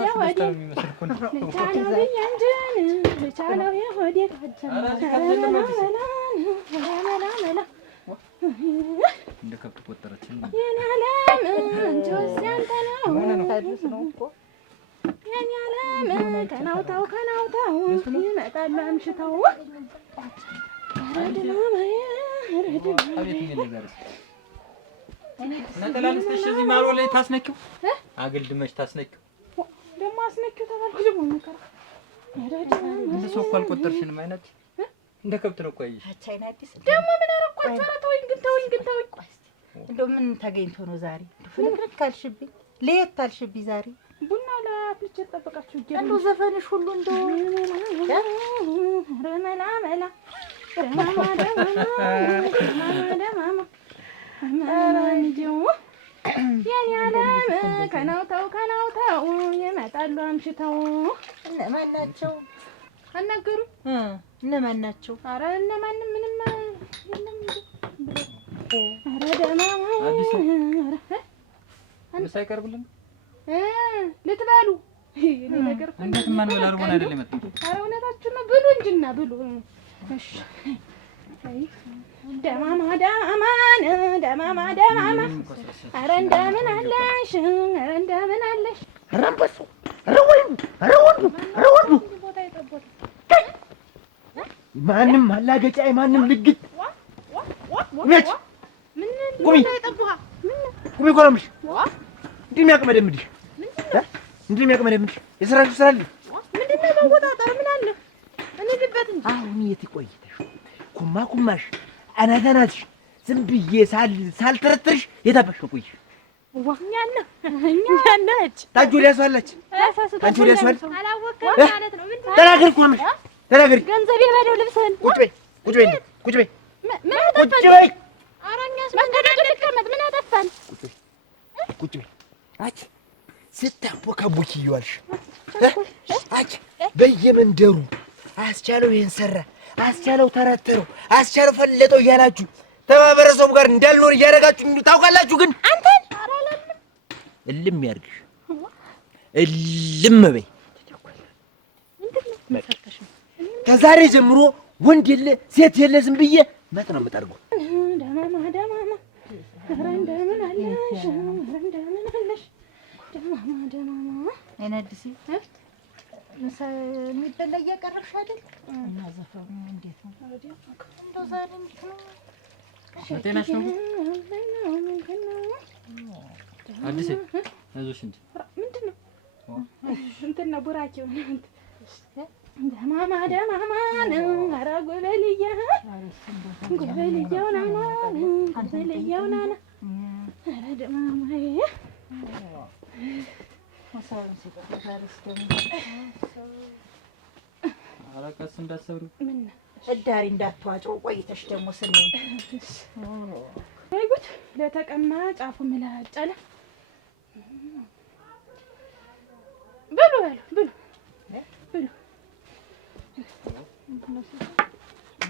የሆዴን እንደ ከብት ቆጠረችን የኔ ዓለም እንጆስ ያንተ ነው የኔ ዓለም ከናውታው ይመጣሉ አምሽተው። ነጠላልስተሽ እዚህ ማሮ ላይ ታስነኪው አግልድመሽ ታስነኪው ደግሞ አስነኪው ተባልኩ። ደግሞ መከራ እንደ ሰው እኮ አልቆጠርሽንም አይነት እንደ ከብት ነው። ቆይ አቻይና አዲስ ደግሞ ምን አረኳቸው? ኧረ ተወኝ ግን ተወኝ። እንደው ምን ተገኝቶ ነው ዛሬ? ፍንክርክ ካልሽብኝ ለየት አልሽብኝ ዛሬ። ቡና ለአፍልቼ ተጠበቃችሁ ይገኛል። እንደው ዘፈንሽ ሁሉ እንደው ረመላ የኔ ዓለም ከናውታው ይመጣሉ አምሽተው። እነማን ናቸው? አናገሩ እነማን ናቸው? ኧረ እነማንም ምንም የለም። ኧረ ደማማ ምሳ አይቀርብልን ልትበሉ እኔ ነገር እንዴት ማን በላ አርቦን አይደል የመጣው? ኧረ እውነታችሁን ነው። ብሉ እንጂና ብሉ። እሺ ደማማ ኧረ እንደምን አለሽ? ኧረ አንበሳው ኧረ ወንዱ ማንም ማላገጫ ማንም ልግጥ ነች። ቁሚ እኮ ነው የምልሽ። እንዲህ የሚያቅመደምድሽ የሥራሽው ስራ አለ። ምንድን ነው መወጣጠር? ምን አለ እንሂድበት እንጂ አሁን የት ቆይተሽ ኩማሽ አናትሽ ዝም ብዬ ሳልተረትርሽ የታባሽ ነው ቆይሽ? እኛ ነች ታጁ ሊያስዋለች አንቺ ሊያስዋል አላወቀም ማለት ነው። ምን ተናገሪ እኮ ነሽ ተናገሪ። ገንዘብ የበለው ልብስህን ቁጭ በይ ቁጭ በይ ምን ቁጭ በይ። ኧረ እኛስ መንገዳችን ልቀመጥ ምን አጠፋን? ቁጭ በይ። አች ስታቦካቦኪ እየዋልሽ አች በየመንደሩ አስቻለው ይሄን ሰራ፣ አስቻለው ተረተረው፣ አስቻለው ፈለጠው እያላችሁ ተማህበረሰቡ ጋር እንዳልኖር እያደረጋችሁ ታውቃላችሁ። ግን አንተን እልም ያርግሽ እልም በይ። ከዛሬ ጀምሮ ወንድ የለ ሴት የለ ዝም ብዬ መጥ ነው የምጠርገው። ደማማ ኧረ እንደምን አለሽ? ደማማ አይና አዲስ ምሳ የሚበላ እያቀረብሽ አይደል? እና ዘፈኑ እንዴት ነው? እንደው ዛሬ እንዴት ነው? በጤናሽ ነው አዲስ አይዞሽ እንጂ ምንድን ነው እንትን ነው ቡራኬው ደማማ ነው ኧረ ጎበልዬ ጎበልዬው ናና ጎበልዬው ናና ኧረ ደማማዬ ኧረ ቀስ እንዳትሰብሩ እዳሪ እንዳትዋጭው ቆይተሽ ደግሞ ስንኝ ወይ ጉድ ለተቀማጭ አፉ ምላጭ አለ። ብሉ ብሉ ብሉ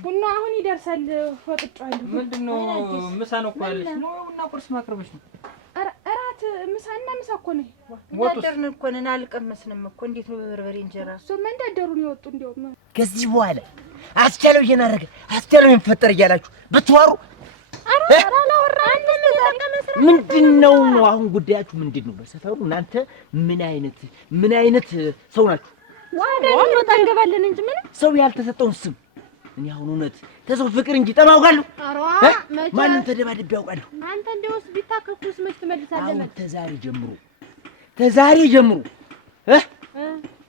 ቡና አሁን ይደርሳል። ወጥጫለሁ። ምንድነው? ምሳ ነው እኮ ያለሽ ነው? ቡና ቁርስ ማቅረብሽ ነው? እራት ምሳና ምሳ እኮ ነው። እንዳደርን እኮ ነን። አልቀመስንም እኮ እንዴት ነው በበርበሬ እንጀራ? እሱማ እንዳደሩን የወጡ እንደውም ከዚህ በኋላ አስቻለው እየናረገ አስቻለው የሚፈጠር እያላችሁ ብትዋሩ ምንድነው ነው አሁን ጉዳያችሁ ምንድነው? በሰፈሩ እናንተ ምን አይነት ሰው ናችሁ? ዋጋን ነው ታገባለን እንጂ ምን ሰው ያልተሰጠውን ስም እኔ አሁን እውነት ተሰው ፍቅር እንጂ ጠማውጋለሁ። ማንን ተደባድቤ ያውቃለሁ? አንተ እንደውስ ቢታከኩስ መች ትመልሳለህ? አሁን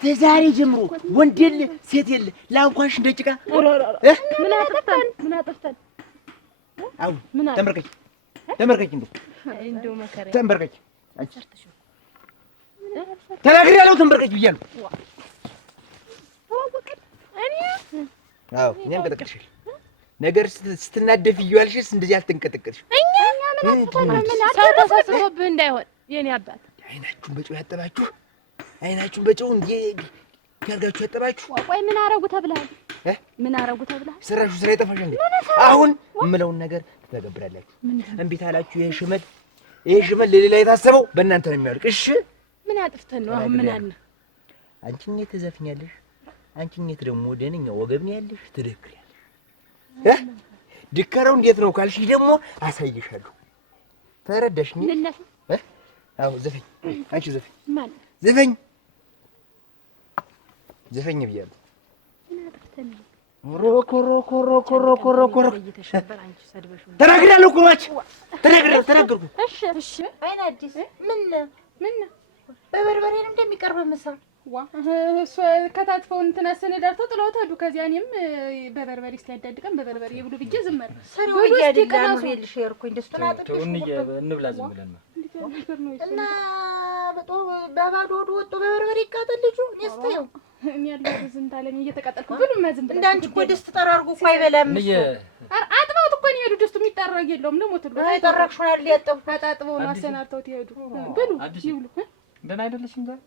ተዛሬ ጀምሮ ወንድ የለ ሴት የለ ላንኳሽ እንደ ጭቃ ምን አጠፍተን አሁን ተንበርከኝ እንደው መከራ ተንበርከኝ አንቺ ተናግሬያለሁ። ተንበርከኝ ብያለሁ። አዎ እኔም ቀጠቀጥሽኝ ነገር ስትናደፊ እያልሽስ እንደዚህ አልተንቀጠቀጥሽም። እኛ ምን ሰው ተሳስቶብህ እንዳይሆን የኔ አባት አይናችሁን በጨው ያጠባችሁ አይናችሁን በጨው እንዴ ያርጋችሁ ያጠባችሁ። ቆይ ምን አረጉ ተብለሃል? ምን አረጉ ተብለሃል? ስራችሁ ስራ ይጠፋሽ እንዴ? አሁን እምለውን ነገር ትተገብራላችሁ። እምቢ ታላችሁ ይሄ ሽመል ለሌላ የታሰበው በእናንተ ነው የሚያልቅ። እሺ ምን አጥፍተን ነው አሁን? ምን አለ አንቺ እኔ ትዘፍኛለሽ፣ አንቺ እኔ ደግሞ ደነኛ ወገብ ነው ያለሽ ትደክሪያለሽ። ድከረው እንዴት ነው ካልሽ ደግሞ አሳይሻለሁ። ተረዳሽኝ? አዎ ዘፈኝ፣ አንቺ ዘፈኝ። ማን ዘፈኝ ዘፈኝ ብያለሁ። ሮኮ ተናግሬያለሁ እኮ ተናገርኩ። እሺ አይን አዲስ ምን በበርበሬ ነው እንደሚቀርብ ምሳ እሱ ከታትፈው እንትና ስንዳርተው ጥለውት ሄዱ። ከዚያ እኔም በበርበሬ እስኪያዳድቀን በበርበሬ ይብሉ ብዬ ዝም አለ። ሰሪው እያደላ ነው ይልሽ የርኩኝ ደስቱን አጥጥሽ እንብላ ዝም ብለን ነው እና በባዶ ወጡ በበርበሬ ይቃጠል ልጁ ነስተው እኔ ያለው ዝንት አለኝ እየተቃጠልኩ ብሉ ማዝም ብለ እንዳንቺ እኮ ደስት ጠራርጉ እኮ አይበላም። አጥበውት እኮ ነው የሄዱ። ደስቱ የሚጠረግ የለውም ነው ሞት ብሎ አይጠረክሽው አይደል ያጠው አጣጥበው ነው አሰናርተውት ይሄዱ። ብሉ ይብሉ። ደህና አይደለሽም ዛሬ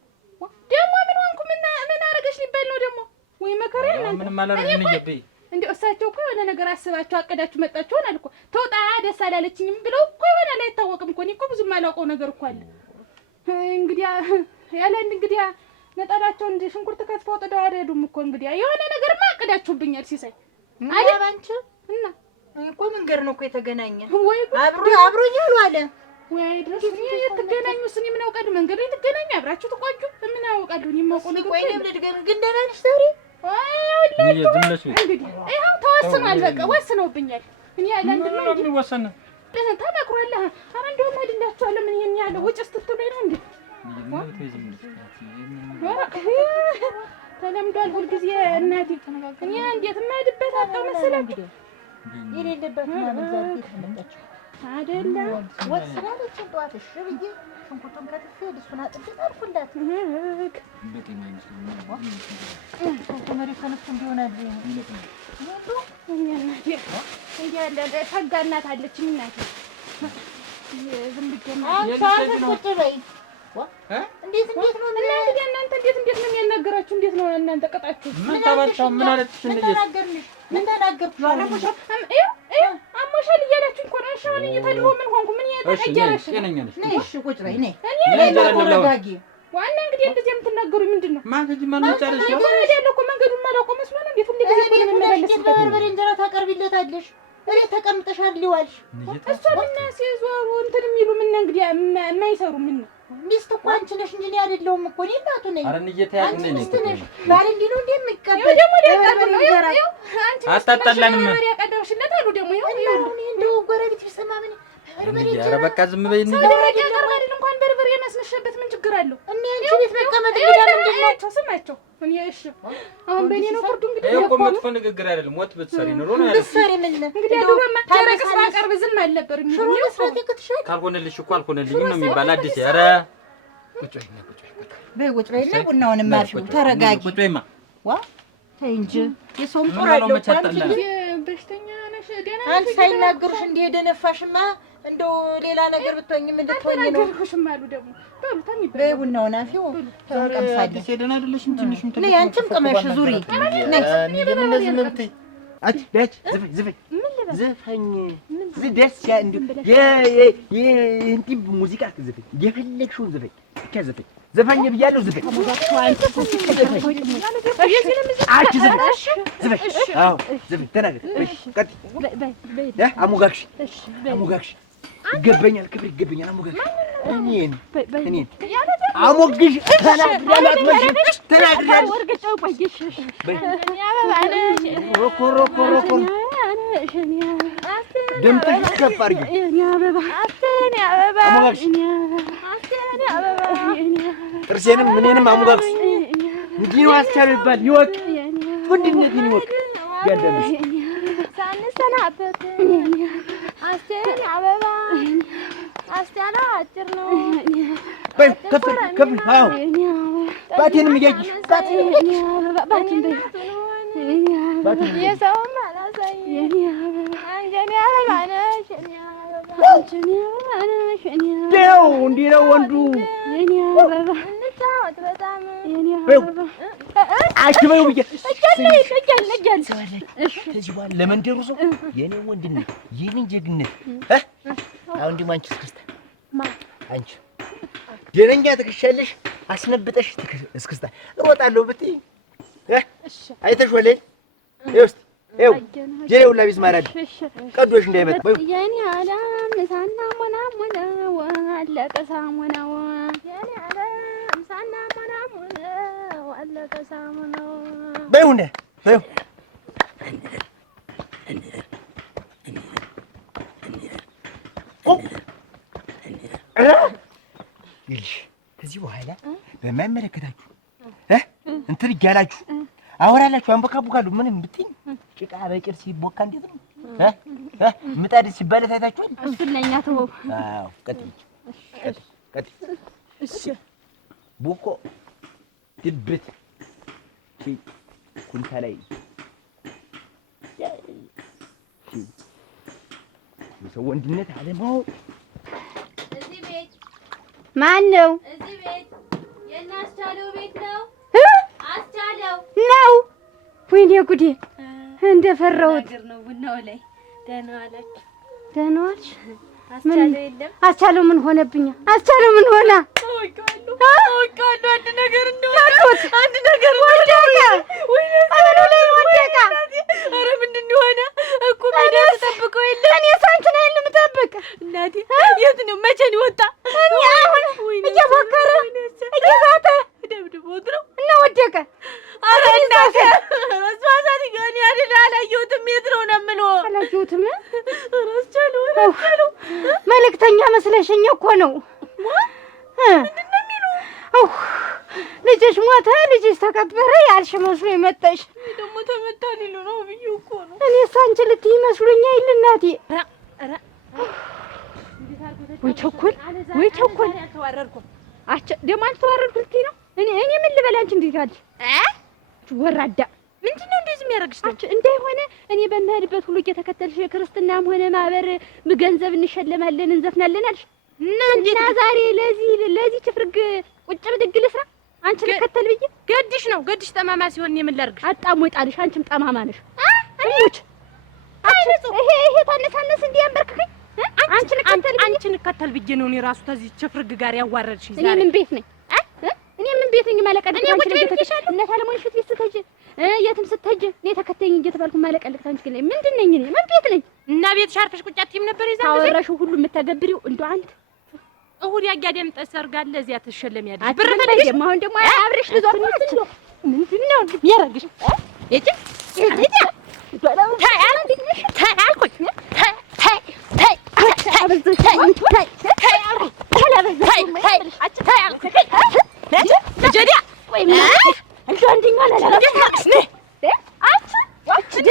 ደግሞ ምን ሆንኩ? ምን አረገሽ ሊባል ነው ደግሞ? ወይ መከራ እናንተ ምንም አላረግን ይገበይ እንደው እሳቸው እኮ የሆነ ነገር አስባችሁ አቀዳችሁ መጣችሁ ሆናል እኮ ተውጣ ደስ አላለችኝም ብለው እኮ ይሆናል። አይታወቅም እኮ እኔ እኮ ብዙም አላውቀው ነገር እኮ አለ። እንግዲያ ያለ እንግዲያ ነጠላቸው እንደ ሽንኩርት ከትፈው ጥደው አይሄዱም እኮ እንግዲያ የሆነ ነገርማ አቀዳችሁብኛል ሲሳይ አይደል አንቺ እና እኮ መንገድ ነው እኮ የተገናኘን ወይ አብሮኛል አለ ወይ ድረስ የትገናኙስ እኔ ምን አውቃለሁ? መንገድ ላይ ትገናኙ አብራችሁ ተቋጁ ምን አውቃለሁ? እኔ የማውቀው ነገር ቆይ ነው ልድገም ግን ደህና ነሽ ዛሬ? እንግዲህ ይኸው ተወስኗል። በቃ ወስነውብኛል። እኔ ለአንድ ነው እንጂ ወሰነ ተናግሯል። ኧረ እንደውም ሄድላችኋለሁ። ምን ይሄን ያለው ውጭ ስትትሉኝ ነው እንዴ? ተለምዷል ሁልጊዜ እናቴ። እኔ እንዴት የማሄድበት አጣሁ መሰላችሁ? የሌለበት ምናምን ዛሬ ተመጣጣችሁ አይደለም ወስናለች። ጠዋት እሺ ብዬ ሽንኩርቱን ከትፌ ድስቱን አጥቤ አልኩላት። ተመሪከነሱ እንዲሆናል ፈጋ እናት አለችኝ እናቴ። ዝም ብዬሽ ቁጭ በይ። እንዴት ነው እንግዲህ እናንተ እንዴት ነው የሚያናገራችሁ? እንዴት ነው እናንተ ቀጣችሁ? ምን ተባልሽው? ምን አለችሽ? ምን ተናገርኩሽ? አሞሻል እያላችሁ እኮ ነው። እሺ አሁን እየተድሮ ምን ሆንኩ? ምን እየተቀየረሽ ነይ? እሺ ቁጭ በይ ነይ። ዋና እንግዲህ እንደዚህ የምትናገሩኝ ምንድን ነው? ማንጂ ማን ጫለሽ? ያለው እኮ መንገዱን ማላውቀው መስሎ ነው። እንዴት ሁሉ ጊዜ እኮ ነው የምመለስበት? በበርበሬ እንጀራ ታቀርቢለታለሽ። እቤት ተቀምጠሻል ሊዋልሽ እሷ ምን ሲዞሩ እንትን የሚሉ ምን እንግዲህ የማይሰሩ ምን ነው? ሚስት እኮ አንቺ ነሽ እንጂ እኔ አይደለሁም እኮ። እኔ እናቱ ነኝ። ኧረ እንየተያቁ ነኝ ነኝ ባል እንዲህ ነው እንደሚቀበል ደግሞ ሊያጣጥል ነው። ይኸው አንቺ አጣጣላንም ያቀደውሽለት አሉ ደግሞ ይኸው እንደው ጎረቤት ቢሰማ ምን በርበሬ ኧረ በቃ ዝም በይ። ሰው ደረጃ ቀርባልን እንኳን በርበሬ ያስነሸበት ምን ችግር አለው? እኔ አንቺ ቤት መቀመጥ እንግዲህ ምንድን ስማቸው ስማቸው። እኔ እሺ አሁን በእኔ ነው ፍርዱ። እንግዲህ እኮ መጥፎ ንግግር አይደለም። ወጥ ብትሰሪ ኑሮ ነው ያለው። ብትሰሪ ምን እንግዲህ አዱማ ታረቀስ ማቀርብ ዝም አልነበርም። ሽሮ መስራት ይከትሻል። ካልሆነልሽ እኮ አልሆነልኝም ነው የሚባል። አዲስ ኧረ ቁጭ በይ ቁጭ በይና ቡናውንም ማርሹ ተረጋጊ። ቁጭ በይማ ዋ ተይ እንጂ የሰውም ጦር አለው እንጂ በሽተኛ ነሽ ደህና ነሽ። አንቺ ሳይናገሩሽ እንደ ደነፋሽማ እንደው ሌላ ነገር ብትሆኝ ምን ልትሆኝ ነው? ተናገርኩሽም አሉ ደግሞ በሉ ታሚበ በቡናውን አፊው ተንቀምሳለሽ። ደህና አይደለሽም። ትንሽም ነይ አንቺም ቅመሽ ዙሪ ነይ። ምን እንደዚህ መብትይ አች ዳች ዝፈኝ ዝፈኝ ደስ ያ እንዲ ሙዚቃ ዝፈኝ የፈለግሽውን ዝፈኝ ብቻ ዝፈኝ ዘፋኝ ብያለሁ። ዝፈኝ አች ዝፈኝ አዎ ዝፈኝ ተናገር። እሺ ቀጥ አሞጋግሽ አሞጋግሽ ይገባኛል፣ ክብር ይገባኛል። አሞጋግሽ እኔን አሞግሽ ተናግረናት ማለት ተናግረናት ወርገጫው ቆይሽ ሮኮ ደምጥሽ ከፍ አድርጊ እኔ አበባ አሞጋግሽ ጥርሴንም ምኔንም አሞጋግሽ። እንዲህ ነው አስቻለው ይባል ይወቅ ወንድነትን ይወቅ ያንደምሽ ሳንሰናበት አስቴን አበባ አስቴና አጭር ነው በይ ከፍ አዎ ባቴንም እያየሽ ባቴን የሰው ማላሳይ አንጀኔ አበባ ነሽ ደው እንዲህ ነው ወንዱ እንጫወት በጣም አክበዩ ብዬ ከዚህ በኋላ ለመንደሩ ሰው የኔ ወንድነት የኔን ጀግነት አሁን ደግሞ አንቺ እስክስታ አንቺ ደረኛ ትከሻለሽ አስነብጠሽ እስክስታ እሮጣለሁ ብትይ አይተሽወለ ይውስጥ ይው ጀሬው ላቢስ ማራድ ቀዶሽ እንዳይመጣ የኔ አለም ሳና ሞና ሞና አለቀ ሳሙናው የኔ አለም ሳና ሞና ሞና አለቀ ሳሙናው በይውነ በይው ይልሽ ከዚህ በኋላ በማይመለከታችሁ እንትን እያላችሁ አወራላችሁ አንበካቡካሉ ምንም ብትኝ ጭቃ በጭር ሲቦካ እንዴት ነው ምጣድ ሲባል ታይታችኋል። እሱን ለኛ ተወው። አዎ ቀጥ እሺ ቦኮ ድብት ኩንታ ላይ የሰው ወንድነት አለማወቅ። እዚህ ቤት ማን ነው? እዚህ ቤት የናስቻለው ቤት ነው። አስቻለው ነው። ወይኔ ጉዴ እንደፈራሁት ነው። ቡናው ላይ ደህና ዋላችሁ? ደህና ዋልሽ? አስቻለው የለም። አስቻለው ምን ሆነብኝ? አስቻለው ምን ሆነ? አውቃለሁ አንድ ነገር እንደሆነ አንድ ነገር ወደቀ። ወይኔ አረ ላይ ወደቀ። አረ ምንድን ሆነ እኮ ሜዳ ተጠብቀው የለ እኔ ሳንቺን አይደል የምጠብቅ እናቴ። የት ነው መቼ ነው ወጣ? እኔ አሁን እየፎከረ እየዛተ ደብድቦት ነው እና ወደቀ። አረ እናቴ አስዋሳት ይገኝ አይደል? አላየሁትም። የት ነው የምለው? አላየሁትም። አስቻለው መልእክተኛ መስለሽኝ እኮ ነው። ምንድን ነው የሚሉ? ልጅሽ ሞተ፣ ልጅሽ ተቀበረ ያልሽ መስሎ የመጣሽ ደግሞ ተመታ ሊሉ ነው ብዬ እኮ ነው። እኔስ አንቺ ልትይ መስሎኝ አይደል እናቴ? ወይ ቸኮል ደግሞ አልተዋረድኩም ልትይ ነው? እኔ ምን ልበል? አንቺ እንዴት አለሽ? ወራዳ ምንድን ነው እንደዚህ የሚያደርግሽ? እንዳይሆነ እኔ በምሄድበት ሁሉ እየተከተልሽ ክርስትናም ሆነ ማህበር ገንዘብ እንሸለማለን እንዘፍናለን አልሽ እና ዛሬ ለዚህ ችፍርግ ቁጭ ብድግ ልስራ አንቺን ልከተል ብዬ ገድሽ ጠማማ ሲሆን እኔ ምን ላድርግሽ? አጣሞ ይጣልሽ። አንቺም ጠማማ ነሽ። አንቺ ይሄ ታነሳነስ እንዴ ያንበርክከኝ? አንቺን እከተል ብዬ ነው እኔ ራሱ ተዚህ ችፍርግ ጋር ያዋረድሽ። እኔ ምን ቤት ነኝ? እኔ ምን ቤት ነኝ? ማለቀልክ አንቺ ለተከተል እና ታለሞን ሽት ስትሄጂ የትም ስትሄጂ እኔ ተከተይኝ እየተባልኩ ማለቀልክ አንቺ ግን ምንድን ነኝ? እኔ ምን ቤት ነኝ? እና ቤት ሻርፈሽ ቁጭ አትይም ነበር? ይዛ ታወራሽው ሁሉ የምትተገብሪው እንደው አንተ እሁድ ያጋደም ጠሰርጋለ እዚያ ትሸለሚያለሽ። ብር ፈልገሽ አሁን ደግሞ አብረሽ ልዞር ነው። ምንድን ነው የሚያረግሽ? እጂ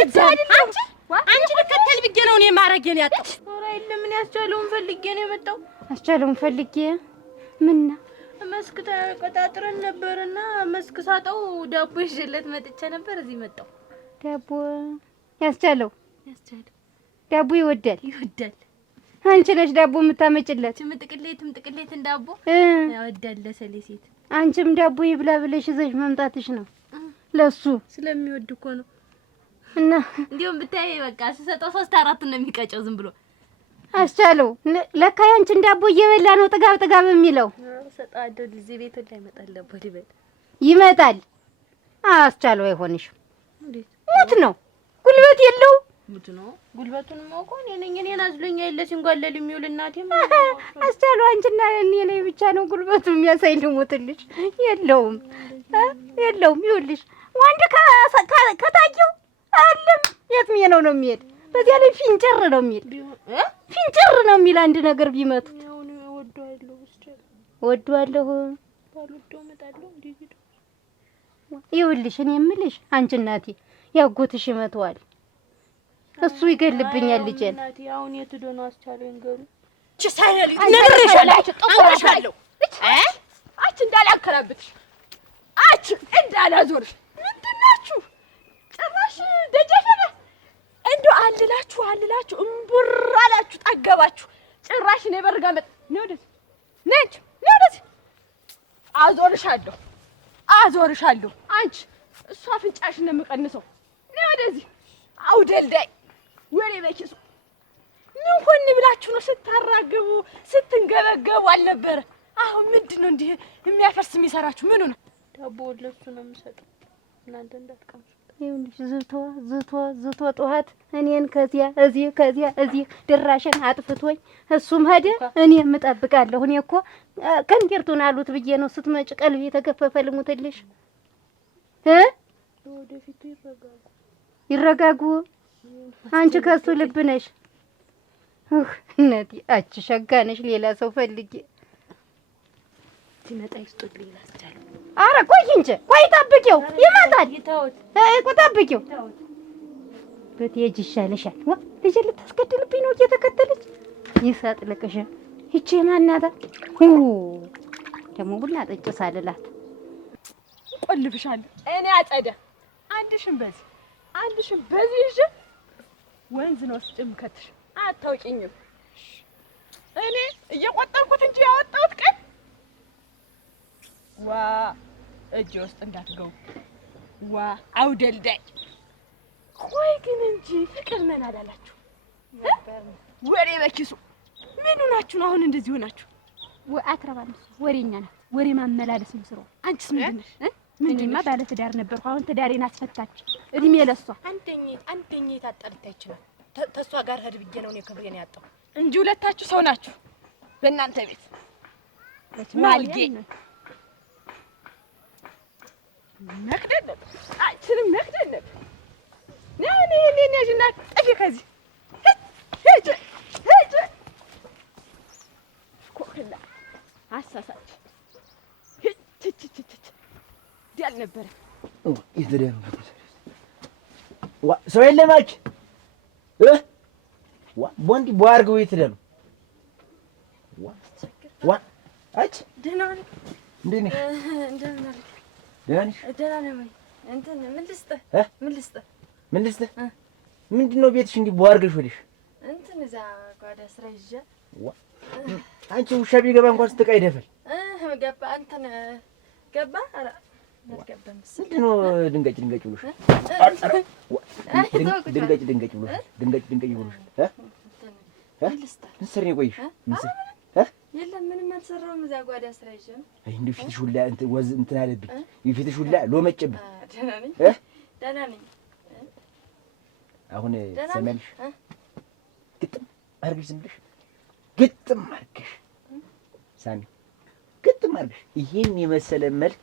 አንቺ ልከተል ብዬ ነው እኔ ማረጌን ያጣው። ኧረ የለም ምን ያስቻለውን ፈልጌ ነው የመጣው። አስቻለውን ፈልጌ ምና መስክ ተቀጣጥረን ነበርና መስክ ሳጣው ዳቦ ይዤለት መጥቼ ነበር። እዚህ መጣው። ዳቦ ያስቻለው ዳቦ ይወዳል። አንቺ ነሽ ዳቦ የምታመጭለት? ትምጥቅሌትን ዳቦ ያወዳል ለሰሌ ሴት። አንቺም ዳቦ ይብላ ብለሽ ይዘሽ መምጣትሽ ነው ለሱ ስለሚወድ እኮ ነው። እና እንዲሁም ብታይ በቃ ስሰጠው 3 4 ነው የሚቀጨው ዝም ብሎ። አስቻለው ለካ ያንቺን ዳቦ እየበላ ነው ጥጋብ ጥጋብ የሚለው። ሰጣደው እዚህ ቤት ላይ ይመጣል ዳቦ ሊበል ይመጣል። አስቻለው አይሆንሽም። ሙት ነው ጉልበት የለው። ሙት ነው ጉልበቱን ማውቀው እኔን አዝሎኛ የለ ሲንጓለል የሚውል እናቴም አስቻለው አንቺና እኔ ላይ ብቻ ነው ጉልበቱ የሚያሳይ ልሞትልሽ። የለውም ይኸውልሽ ወንድ ከታየው አለም የትም ነው የሚሄድ። በዚያ ላይ ፊንጭር ነው የሚል ፊንጭር ነው የሚል አንድ ነገር ቢመቱት ወዷለሁ ባልወደው እመጣለሁ። ይኸውልሽ እኔ የምልሽ አንቺ እናቴ ያጎትሽ ይመተዋል እሱ ይገልብኛል ልጄን። እናቴ አሁን የት ሄዶ ነው አስቻለው ይንገሩ። ሳይነል ነግሬሻለሁ። አች እንዳላከራብትሽ አች እንዳላዞርሽ ምንድን ናችሁ? ጭራሽ ደጀፈነ እንደው አልላችሁ እምቡር አላችሁ ጠገባችሁ። ጭራሽ እኔ በርጋ መጥ ነው ወደዚህ ነጭ ነው ወደዚህ አዞርሻለሁ። አንቺ እሷ አፍንጫሽ ነው የምቀንሰው። ነው ወደዚህ አውደልዳይ ወሬ በኪሱ ምን ሆን ብላችሁ ነው ስታራገቡ ስትንገበገቡ አልነበረ? አሁን ምንድነው እንዲህ የሚያፈርስ የሚሰራችሁ? ምኑ ነው? ዳቦ ለሱ ነው የምሰጠው እናንተ እንዳትቀምሱ። ይኸውልሽ ዝቶ ጠዋት እኔን ከዚያ እዚህ ድራሽን አጥፍቶኝ እሱም ሄደ። እኔም እጠብቃለሁ። እኔ እኮ ከንቲርቱን አሉት ብዬ ነው ስትመጭ ቀልቤ የተከፈፈ ልሙትልሽ። ወደፊቱ ይረጋጉ። አንቺ ከሱ ልብ ነሽ። እናቴ አቺ ሸጋ ነሽ። ሌላ ሰው ፈልጌ ሲመጣ ይስጡልኝ ላስቻለው። ኧረ ቆይ እንጂ ቆይ ጠብቂው፣ ይመጣል። ቆይ ጠብቂው። ብትሄጂ ይሻልሻል። ልጄ ልታስገድልብኝ ነው እየተከተለች ይሰጥልቅሽ። ይቺ ማናታ ደግሞ ቡና ጠጭ ሳልላት ቆልፍሻለሁ። እኔ አጸደ አንድሽን በዚህ ይዤ ወንዝ ነው ስጭምከትሽ አታውቂኝም። እኔ እየቆጠርኩት እንጂ ያወጣሁት ቀን ዋ እጄ ውስጥ እንዳትገቡ ዋ አውደልዳይ። ቆይ ግን እንጂ ፍቅር ነን አላላችሁ? ወሬ በኪሱ ምን ሆናችሁ ነው አሁን እንደዚህ ሆናችሁ? አትረባለች። ወሬኛ ናት። ወሬ ማመላለስ ነው ስራው። አንቺስ ምንድን ነሽ? እኔማ ባለ ትዳር ነበርኩ። አሁን ትዳሬን አስፈታች። እድሜ ለሷ አንደኛ የታጠርታ ይችላል። ተሷ ጋር ሄድ ብዬ ነው እኔ ክብሬን ያጣው እንጂ ሁለታችሁ ሰው ናችሁ። በእናንተ ቤት ማልጌ መክደን ነበር። አይችልም መክደን ነበር። እኔ ነጅና ጥፊ ከዚህ ሂጅ ኮክላ አሳሳች ዲያል ነበር ይተደም ሰው የለማች ቦንዲ ቧርገው ይተደም አች ደህና ነኝ። እንዴት ነሽ? ደህና ነኝ። ደህና ነሽ? ደህና ነኝ። እንትን ምን ልስጥህ? ምንድን ነው ቤትሽ እንዲህ ቧርገሽ ወዲሽ? እንትን እዛ ጓዳ ስራ ይዤ አንቺ ውሻ ቢገባ እንኳን ስትቀይ ደፈል ገባ። እንትን ገባ። ኧረ አልገባም። ምንድን ነው ድንገጭ ብሎሽ? ድንገጭ ብሎሽ ምን ልስጥህ? ምን ስር ነው የቆይሽ? የለም ምንም አልሰራሁም። እዛ ጓዳ ስራ ይዤ ነው። አይ እንደው ፊትሽ ሁላ ወዝ እንትን አለብኝ። የፊትሽ ሁላ ሎመጭብኝ። ደህና ነኝ። አሁን ሰማልሽ? ግጥም አድርገሽ ዝም ብለሽ ግጥም አድርገሽ ሳሚ፣ ግጥም አድርገሽ ይሄን የመሰለ መልክ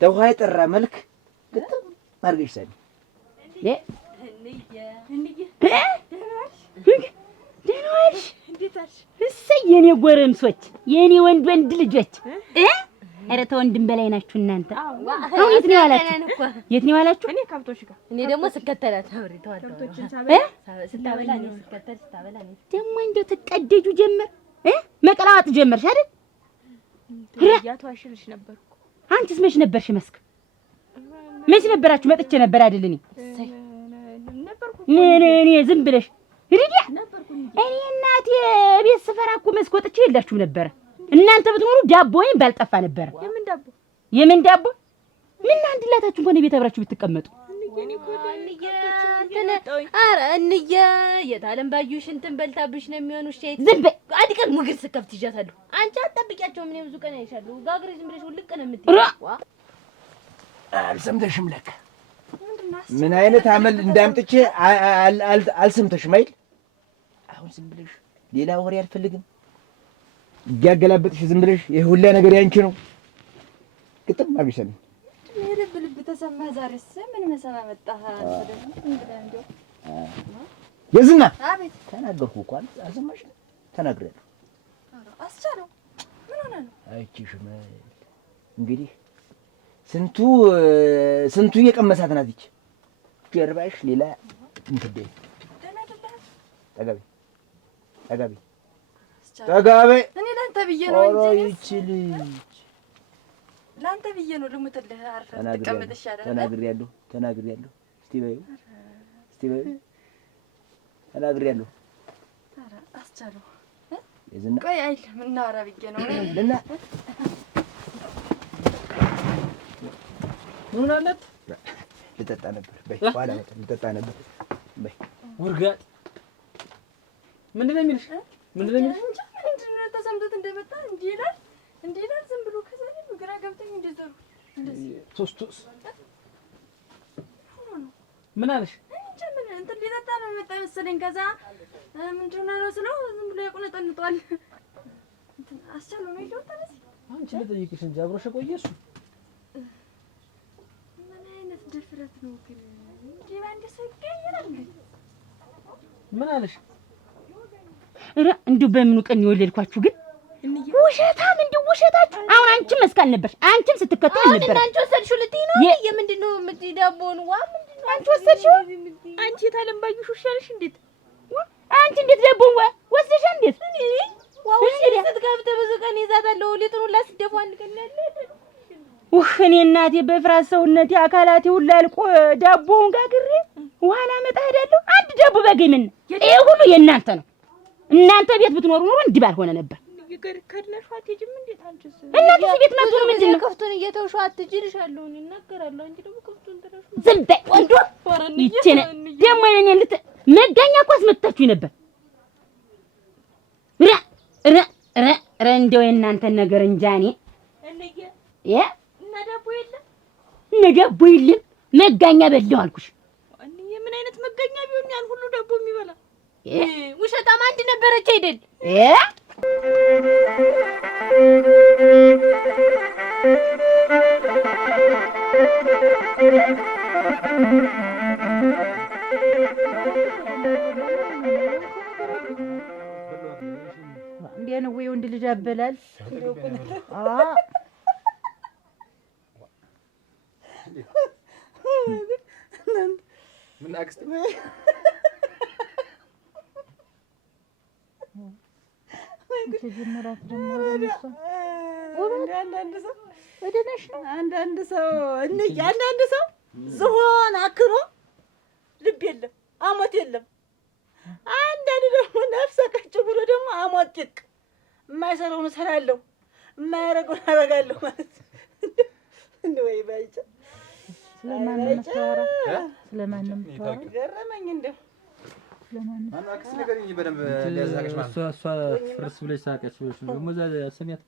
ተውሃ የጠራ መልክ ግጥም አድርገሽ ሳሚ። ደህና ዋልሽ? እሰይ የኔ ጎረምሶች፣ የኔ ወንድ ልጆች ኧረ ተወንድም በላይ ናችሁ እናንተ። አሁን የት ነው ያላችሁ? የት ነው ያላችሁ? እኔ ከብቶች ጋር እኔ ደግሞ ስከተላት አብሬ ተዋለሁ። ከብቶችን ስታበላ እኔ ስከተል ስታበላ እኔ ደግሞ እንደው ትቀደጁ ጀመር መቀላዋጥ ጀመርሽ አይደል? ያቷሽልሽ ነበርኩ። አንቺስ መች ነበርሽ መስክ? መች ነበራችሁ? መጥቼ ነበር አይደል? እኔ ዝም ብለሽ ሪዲያ እኔ እናቴ ቤት ስፈራ እኮ መስክ ወጥቼ የላችሁም ነበረ። እናንተ ብትኖሩ ዳቦ ወይም ባልጠፋ ነበረ። የምን ዳቦ? ምን አንድላታችሁ እንኳን ቤት አብራችሁ ብትቀመጡ። ኧረ እንዬ የታለም ባዩሽ እንትን በልታብሽ ነው የሚሆኑ። እሺ ዝም በይ። አንድ ቀን ምግብ ስከፍት ይዣታለሁ። አንቺ አትጠብቂያቸውም። እኔ ብዙ ቀን አይሻለሁ። ጋግሬ ዝም ብለሽ ውልቅ ነው የምትይው። አልሰምተሽም ለካ ምን አይነት አመል እንዳምጥቼ አልሰምተሽም አይደል? አሁን ዝም ብለሽ ሌላ ወሬ አልፈልግም። እያገላበጥሽ ዝም ብለሽ ይሄ ሁላ ነገር ያንቺ ነው። ግጥም አብይሰኝ ልብ ተሰማህ። ዛሬስ ምን መሰማ መጣህ? እንደው የዝና አቤት ተናገርኩ እኮ አልሰማሽም? ተናግሬያለሁ። አስቻለው ምን ሆነ ነው? አይቺሽም እንግዲህ ስንቱ የቀመሳት ናት ይች ጀርባሽ ሌላ እንትዴ ጠጋቤ እኔ ላንተ ብዬ ነው እንጂ ይች ልጅ ላንተ ብዬ ነው ልሙትልህ። አርፈህ ተቀመጥ ይሻላል። ተናግሬያለሁ። እስቲ በይው ተናግሬያለሁ። ኧረ አስቻለው የዝና ቆይ አይደለም እናወራ ብዬ ነው ለና ምን አለት ልጠጣ ነበር። በይ ኋላ ልጠጣ ነበር። በይ ውርጋጥ ምንድነው የሚልሽ? ምንድነው ተሰምቶት እንደመጣ እንዲህ ይላል ዝም ብሎ ከዛ ግራ ገብተኝ እንደዘሩ እንደዚህ ሶስቱስ ምን አለሽ? እንጃ ምን እንትን ሊጠጣ ነው የመጣ መሰለኝ። ከዛ ምንድን ነው ስለው ዝም ብሎ ያቆነጠንጧል። እንትን አስቻለው ነው ይወጣ ለዚህ አንቺ ልጠይቅሽ እንጂ አብሮሽ ቆየ እሱ ድፍረት ነው ግን እንዴ ባንዴ ሰገየራል። ምን አለሽ? ኧረ እንደው በምኑ ቀን የወለድኳችሁ ግን ውሸታም እንደው ውሸታችሁ። አሁን አንቺም መስካል ነበር። አንቺም ስትከተል ነበር። አሁን አንቺ ወሰድሽው ልትይ ነው? የምንድነው ዳቦን ዋ ምንድነው አንቺ ወሰድሽው? አንቺ የታለም ባዩሽ ውሻልሽ እንዴት? አንቺ እንዴት ዳቦን ወስደሽ እንዴት? ዋው ስትከፍተ ብዙ ቀን ይዛታለሁ። ሊጥኑላ ስደፉ አንድ ቀን ያለ እኔ እናቴ በፍራት ሰውነቴ አካላቴ ሁሉ አልቆ ዳቦውን ጋግሬ ውሃና መጣ ሄዳለሁ። አንድ ዳቦ ባገኝ ይሄ ሁሉ የእናንተ ነው። እናንተ ቤት ብትኖሩ ኖሮ እንዲህ ባልሆነ ነበር። ከድነሽ አትሄጂም እንዴት? አንቺስ እናንተ ቤት መጥቶ ነው ምንድነው? ከፍቱን እየተውሽው አትጅልሻለሁ። እኔ እናገራለሁ። አንቺ ደግሞ ከፍቱን ተረሽ ዝም በይ ወንዶ ይችነ ደሞ እኔ መጋኛ እኮ አስመታችሁኝ ነበር። ረ እንደው የእናንተን ነገር እንጃ እኔ ዳቦ የለም መጋኛ በላው አልኩሽ። አንዬ ምን አይነት መጋኛ ቢሆን ያን ሁሉ ዳቦ የሚበላ ውሸታም አንድ ነበረች አይደል? እንዴ ነው ወይ ወንድ ልጅ አበላል? ምን አክስት ጀመራት ደግሞ አንዳንድ ሰው ዝሆን አክሮ ልብ የለም አሞት የለም። አንዳንድ ደግሞ ነፍሰ ቀጭ ብሎ ደግሞ አሞት ጥቅ የማይሰራውን እሰራለሁ የማያደርገውን አደርጋለሁ ማለት እንደ ወይ ባይጫ ስለማንም ተወራ ገረመኝ እንደው ማን አክስት ነገር እንጂ በደንብ ሊያዛቀሽ ማለት እሷ ፍርስ ብለሽ ሳቀች ብለሽ ነው ደግሞ እዛ ሰሚያት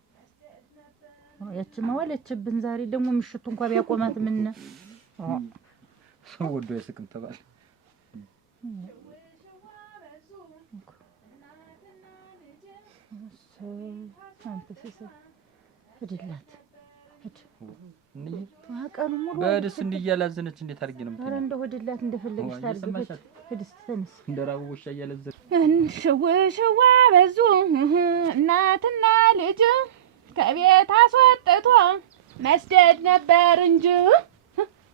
ያቺማ ዋለችብን። ዛሬ ደግሞ ምሽቱ እንኳን ቢያቆማት ምን ሰው ወዶ አይስቅም ተባለ። አንተ ሲሰ እድላት ቀኑ ሙሉ በደስ እንዲያላዘነች እንዴት አድርጌ ነው ኧረ እንደው እድላት እንደፈለግሽ ታርግበት ህድስተንስ እንደራቡ ወሻ እያለዘች ሽዋ በዙ እናትና ልጅ ከቤት አስወጥቶ መስደድ ነበር እንጂ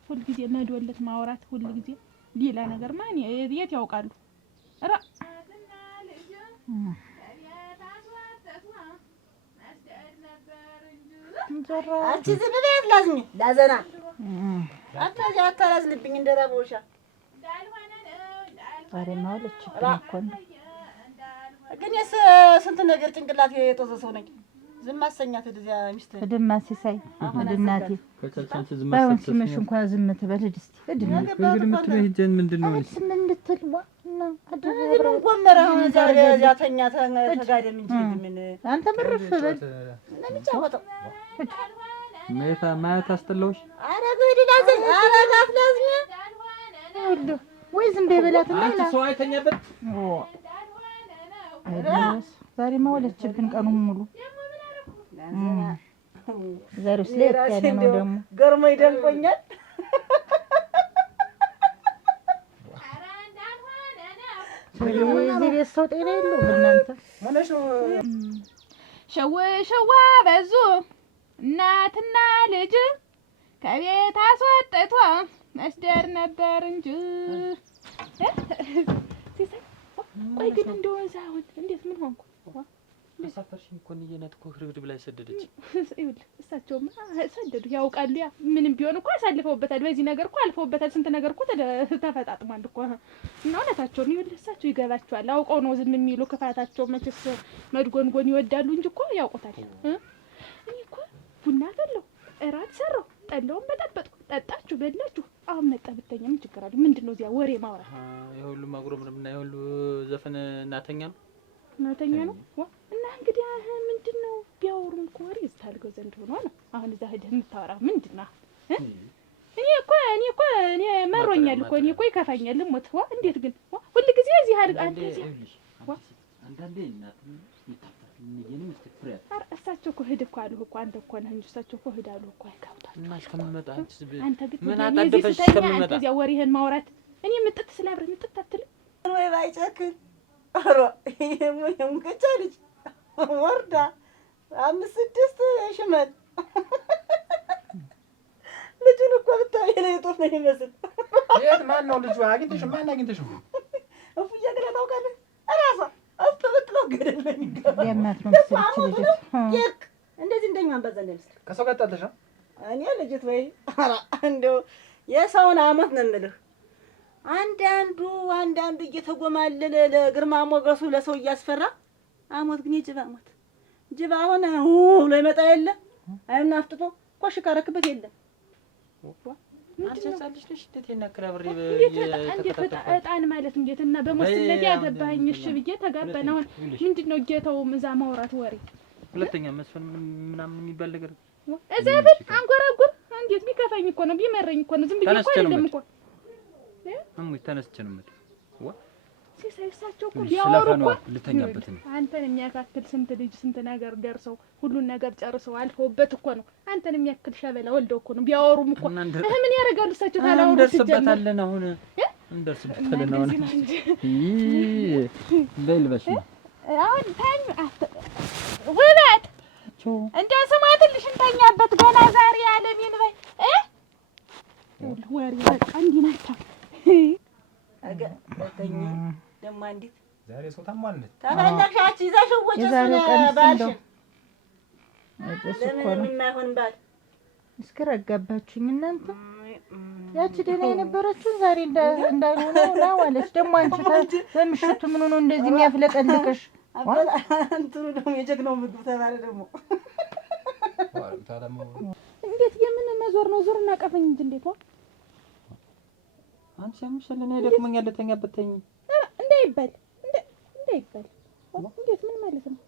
ሁልጊዜ መዶለት ማውራት ሁልጊዜ ሌላ ነገር ማን የት ያውቃሉ? ራ አንቺ ዝም በያት ላዝኝ ላዘና አታዚ አታላዝልብኝ እንደራቦሻ ዛሬ ማውለች እኮ ነው። ግን ስንት ነገር ጭንቅላት የጦዘ ሰው ነኝ። ዝም አሰኛት እዚያ ሚስት እድማ ሲሳይ እናቴ ከቻቻንቺ ዝም ባይሆን አሰጥተሽ ሲመሽ እንኳን ዝም ትበል እስቲ እድማ በግል የምትለው ሂጅን ምንድነው ስም እንድትልዋ እና አድርገው ቆመረ አሁን ዛሬ እዚያ ተኛ ተጋደም እንጂ ምን አንተ ምርፍ በል ለምጫወተው ማየት አስጠላውሽ? ኧረ ግድ ላዘኝ ኧረ ጋት ላዝኝ ሁሉ ወይ ዝም በበላትና አንቺ ሰው አይተኛበት አይደስ ዛሬ ማውለችብን ቀኑን ሙሉ ዛሬስ ለየት ያለ ነው ደግሞ ገርሞኝ ደንቆኛል። እዚህ ቤት ሰው ጤና የለውም እናንተ ሆነሽ ነው ሸዋ በዙ እናትና ልጅ ከቤት አስወጥቶ መስደር ነበር እንጂ ቆይ ግን እንደው እዛው እንዴት ምን ሆንኩ? አሳፈርሽኝ እኮ እየነት እኮ ህርብድ ላይ ሰደደች። ይኸውልህ እሳቸውማ ሰደዱ ያውቃሉ። ያ ምንም ቢሆን እኮ አሳልፈውበታል። በዚህ ነገር እኮ አልፈውበታል። ስንት ነገር እኮ ተፈጣጥሟል እኮ እና እውነታቸውን ይኸውልህ እሳቸው ይገባቸዋል። አውቀው ነው ዝም የሚሉ ክፋታቸው መቼስ መድጎንጎን ይወዳሉ እንጂ እኮ ያውቁታል። እኔ እኮ ቡና ፈላሁ፣ እራት ሰራሁ፣ ጠላውን በጠበጥኩ፣ ጠጣችሁ፣ በላችሁ። አሁን መጣ ብተኛ ምን ችግር አለው? ምንድን ነው እዚያ ወሬ ማውራት? የሁሉ ማጉረምረም እና የሁሉ ዘፈን እናተኛ ነው እናተኛ ነው እና እንግዲህ ምንድን ነው ቢያወሩም እኮ ወሬ ስታልገው ዘንድ ሆኖ ነው። አሁን እዛ ሄደህ የምታወራው ምንድን ነው? እኔ መሮኛል እኮ እኔ እኮ ይከፋኛል። ሞት እንዴት ግን ሁልጊዜ እዚህ አንተ እዚህ አንዳንዴ እናት እሳቸው እኮ ሂድ እኮ አሉህ እኮ አንተ እኮ ነህ እንጂ እሳቸው እኮ ሂድ አሉህ እኮ አይከብዳል። እና እስከምመጣ አንተ ግን ምን አጣደፈሽ? እስከምመጣ እዚያ ወሬህን ማውራት እኔ ምጥጥ ስላብረን ምጥጥ አትልም ወይ ባይጨክን ኧረ የሙቀቻ ልጅ ወርዳ 5-6 ሽመል ልጁን እኮ ብታይ የጦፍ ነው የሚመስል። የት ማን ነው ልጁ? አግኝተሽው ማን አግኝተሽው? እፉዬ ግን ታውቃለህ እራሷ አስተበጥሎ ገደል ነው የሚገባው። የማት ነው ምስልች ልጅ እንደዚህ እንደኛም በዘን ምስል ከሰው ጋር ጣልተሽ? እኔ ልጅት ወይ ኧረ እንደው የሰውን አመት ነው የምልህ። አንዳንዱ እየተጎማለለ ለግርማ ሞገሱ ለሰው እያስፈራ አሞት ግን የጅብ አሞት ጅብ አሁን ብሎ ይመጣ የለ አይና አፍጥቶ ኮሽ ካረክበት የለም። አንቺ ልጅ እንዴት ይናከራብሪ እንዴት እጣን ማለት እንዴት እና በሞስነት ያገባኝ እሺ ብዬ ተጋባን። አሁን ምንድነው ጌታው እዛ ማውራት ወሬ ሁለተኛ መስፈን ምናምን የሚባል ነገር እዛበት አንጎራጉር እንዴት ቢከፋኝ እኮ ነው ቢመረኝ እኮ ነው ዝም ብዬ እኮ አይደለም እኮ ተነስቼ ነው የምልህ። ሲሳይሳቸው እኮ ቢያወሩ እኮ ልተኛበት ነው። አንተን የሚያካክል ስንት ልጅ ስንት ነገር ደርሰው ሁሉን ነገር ጨርሰው አልፈውበት እኮ ነው። አንተን የሚያክል ሸበላ ወልደው እኮ ነው ቢያወሩም እኮ ምን ያደርጋሉ እሳቸው ታላወሩ እንደርስበታለን። አሁን እንደርስበታለን። አሁን በልበሽ ነው አሁን ታኝ ውበት እንደው ስማትልሽ እንተኛበት ገና ዛሬ ዓለምን በይ ወሬ በቃ እንዲህ ናቸው። አገተኛ ደሞ አንዲት ዛሬ ሰው ታሟል። ተፈለግሻች ይዘሽው ወጭ ባልሽ ለምን የማይሆን ባል እስከረጋባችሁኝ እናንተ ያቺ ደህና የነበረችውን ዛሬ እንዳልሆነ ነው አለች። ደግሞ አንቺ በምሽቱ ምን ሆኖ እንደዚህ የሚያፍለቀልቅሽ? እንትኑ ደግሞ የጀግናው ምግብ ተባለ ደግሞ እንዴት የምን መዞር ነው? ዞር እናቀፈኝ እንጂ እንዴት ነው አንቺ ያምሻለና ይደክመኛል ልተኛበት ተኝ እንዳይባል እንዴት ምን ማለት ነው?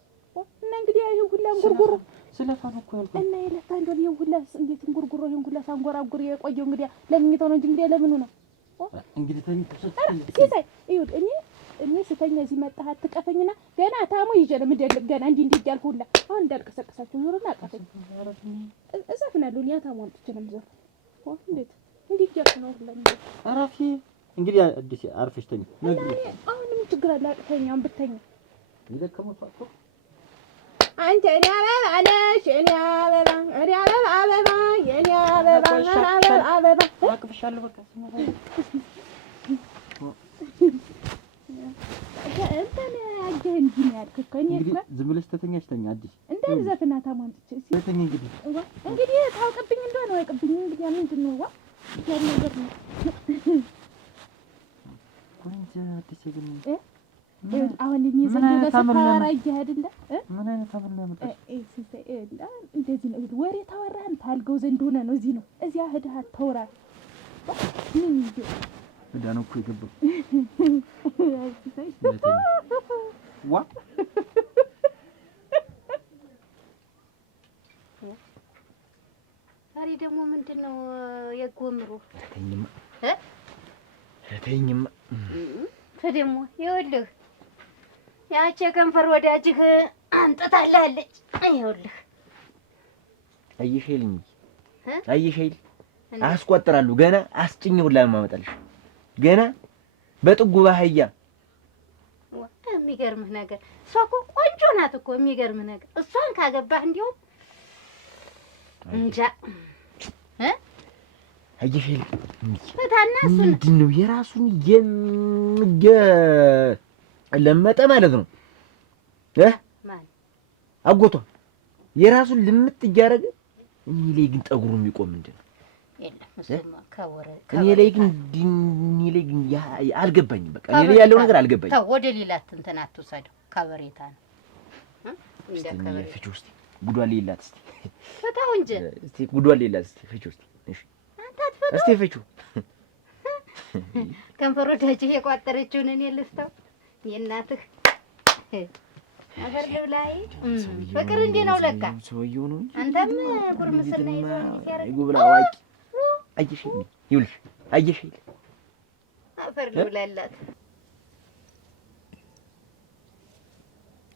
እና እንግዲህ ይሄን ሁላ እንጉርጉሮ ስለፋን እኮ ያልኩት እና የለፋ እንደው ይሄን ሁላ እንዴት እንጉርጉሮ ይሄን ሁላ ሳንጎራጉር የቆየው እንግዲህ ለምኝተው ነው እንጂ እንግዲህ ለምኑ ነው እንግዲህ ተኝ ሲሳይ ይሁን እኔ ስተኛ እዚህ መጣህ አትቀፈኝና ገና ታሞ ይዤ ነው የምደልቅ ገና እንዲህ እያልኩ ሁላ አሁን እንዳልቀሰቀሳችሁ ዞርና አቀፈኝ እዘፍናለሁ ያ ታሞ አምጥቼ ነው የምዘፍነው እንዴት እንዴት እያልኩ ነው ሁላ አራፊ እንግዲህ አዲስ አርፈሽ ተኝ አሁን ምን ችግር አለ? አቅተኛውን ብተኛ ይደከመው ፋቶ አንተ እኔ አበባ ነሽ እኔ አበባ እኔ አበባ አበባ የኔ አበባ አበባ አቅፍሻለሁ። በቃ እንትን አየህ እንጂ ነው ያልኩህ እኮ እኔ እኮ ዝም ብለሽ ተተኛሽ ተኛ አዲስ እንዳልዘፍና ታሟንጥቼ ተተኛ እንግዲህ ታውቅብኝ እንደሆነ ወይቅብኝ እንግዲህ ምንድን ነው ዋ ያለ ነገር ነው ቆንጆ አዲስ ግን አሁን እኔ ዘንድ በሰፋራ አይደለ ምን አይነት አብር ነው ያመጣሽ? እንደዚህ ነው ወሬ ታወራን ታልገው ዘንድ ሆነ ነው እዚህ ነው እዚያ ሄደህ አታውራ ምን ይሄ ዳን እኮ የገባው ዋ ዛሬ ደግሞ ምንድነው የጎምሩ ተኝማ ደግሞ ይኸውልህ ያቺ ከንፈር ወዳጅህ አንጥታለች። ይኸውልህ አይሽልኝ አይሽል አስቆጥራለሁ ገና አስጭኝ ሁላ ማመጣልሽ ገና በጥጉ ባህያ የሚገርምህ ነገር እሷ እኮ ቆንጆ ናት እኮ የሚገርምህ ነገር እሷን ካገባህ እንዲያው እንጃ አይሽል ፈታና እሱ ምንድን ነው የራሱን ለመጠ ማለት ነው ማን አጎቷ የራሱን ልምጥ እያደረገ እኔ ላይ ግን ጠጉሩ የሚቆም ምንድን ነው? የለም እሱማ ከወረ እኔ ላይ ግን አልገባኝም። በቃ እኔ ላይ ያለው ነገር አልገባኝም። ተው ወደ ሌላ እንትን አትወሰደው። ከበሬታ ነው እንደ ከበሬታ ፍቺ ውስጥ ጉዷል ይላት እስቲ ፈታው እንጂ እስቲ ጉዷል ይላት እስቲ ፍቺ ውስጥ እሺ አንተ አትፈታው እስቲ ፍቺው ከንፈር ወዳጅህ የቋጠረችውን እኔ ልስተው የእናትህ አፈር ልብላይ ፍቅር እንዴ ነው ለካ ሰውዬው ነው አንተም ጉርምስና ይዘህ ይጉብላ አዋቂ አየሽ ይውልሽ አየሽ አፈር ልብላላት